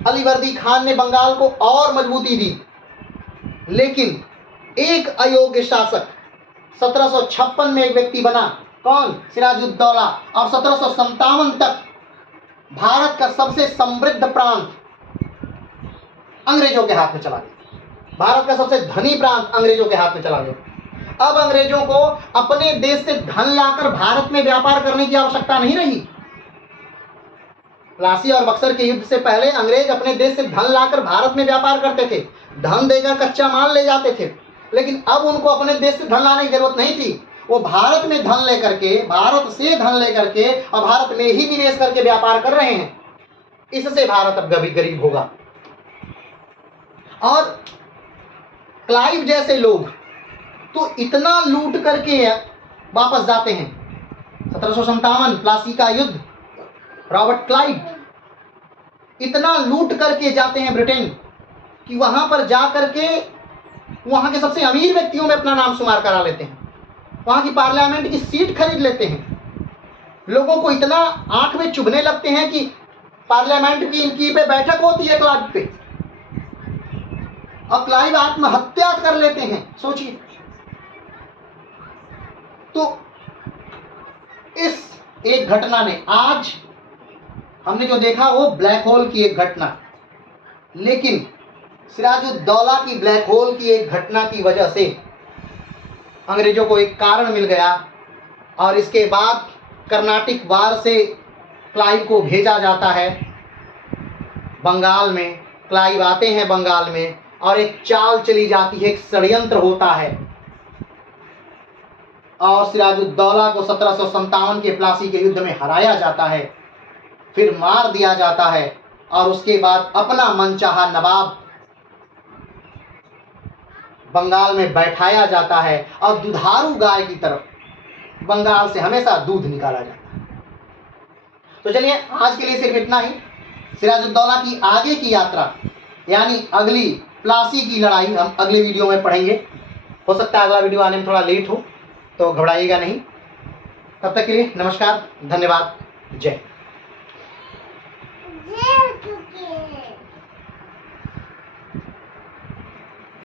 अलीवर्दी खान ने बंगाल को और मजबूती दी। लेकिन एक अयोग्य शासक 1756 में एक व्यक्ति बना, कौन, सिराजुद्दौला, और 1757 तक भारत का सबसे समृद्ध प्रांत अंग्रेजों के हाथ में चला गया। भारत का सबसे धनी प्रांत अंग्रेजों के हाथ में चला गया। अब अंग्रेजों को अपने देश से धन लाकर भारत में व्यापार करने की आवश्यकता नहीं रही। प्लासी और बक्सर के युद्ध से पहले अंग्रेज अपने देश से धन लाकर भारत में व्यापार करते थे, धन देकर कच्चा माल ले जाते थे। लेकिन अब उनको अपने देश से धन लाने की जरूरत नहीं थी। वो भारत में धन लेकर के, भारत से धन लेकर के और भारत में ही निवेश करके व्यापार कर रहे हैं। इससे भारत अब गरीब होगा। और क्लाइव जैसे लोग तो इतना लूट करके वापस जाते हैं। 1757 प्लासी का युद्ध, रॉबर्ट क्लाइव इतना लूट करके जाते हैं ब्रिटेन कि वहां पर जाकर के वहां के सबसे अमीर व्यक्तियों में अपना नाम शुमार करा लेते हैं, वहां की पार्लियामेंट की सीट खरीद लेते हैं। लोगों को इतना आंख में चुभने लगते हैं कि पार्लियामेंट की इनकी पे बैठक होती है क्लाइव पे, और क्लाइव आत्महत्या कर लेते हैं। सोचिए। तो इस एक घटना ने, आज हमने जो देखा वो ब्लैक होल की एक घटना, लेकिन सिराजुद्दौला की ब्लैक होल की एक घटना की वजह से अंग्रेजों को एक कारण मिल गया। और इसके बाद कर्नाटिक वार से क्लाइव को भेजा जाता है बंगाल में। क्लाइव आते हैं बंगाल में और एक चाल चली जाती है, एक षड्यंत्र होता है और सिराजुद्दौला को 1757 के प्लासी के युद्ध में हराया जाता है, फिर मार दिया जाता है। और उसके बाद अपना मनचाहा नवाब बंगाल में बैठाया जाता है और दुधारू गाय की तरफ बंगाल से हमेशा दूध निकाला जाता है। तो चलिए आज के लिए सिर्फ इतना ही। सिराजुद्दौला की आगे की यात्रा यानी अगली प्लासी की लड़ाई हम अगले वीडियो में पढ़ेंगे। हो सकता है अगला वीडियो आने में थोड़ा लेट हो, तो घबराइएगा नहीं। तब तक के लिए नमस्कार, धन्यवाद, जय।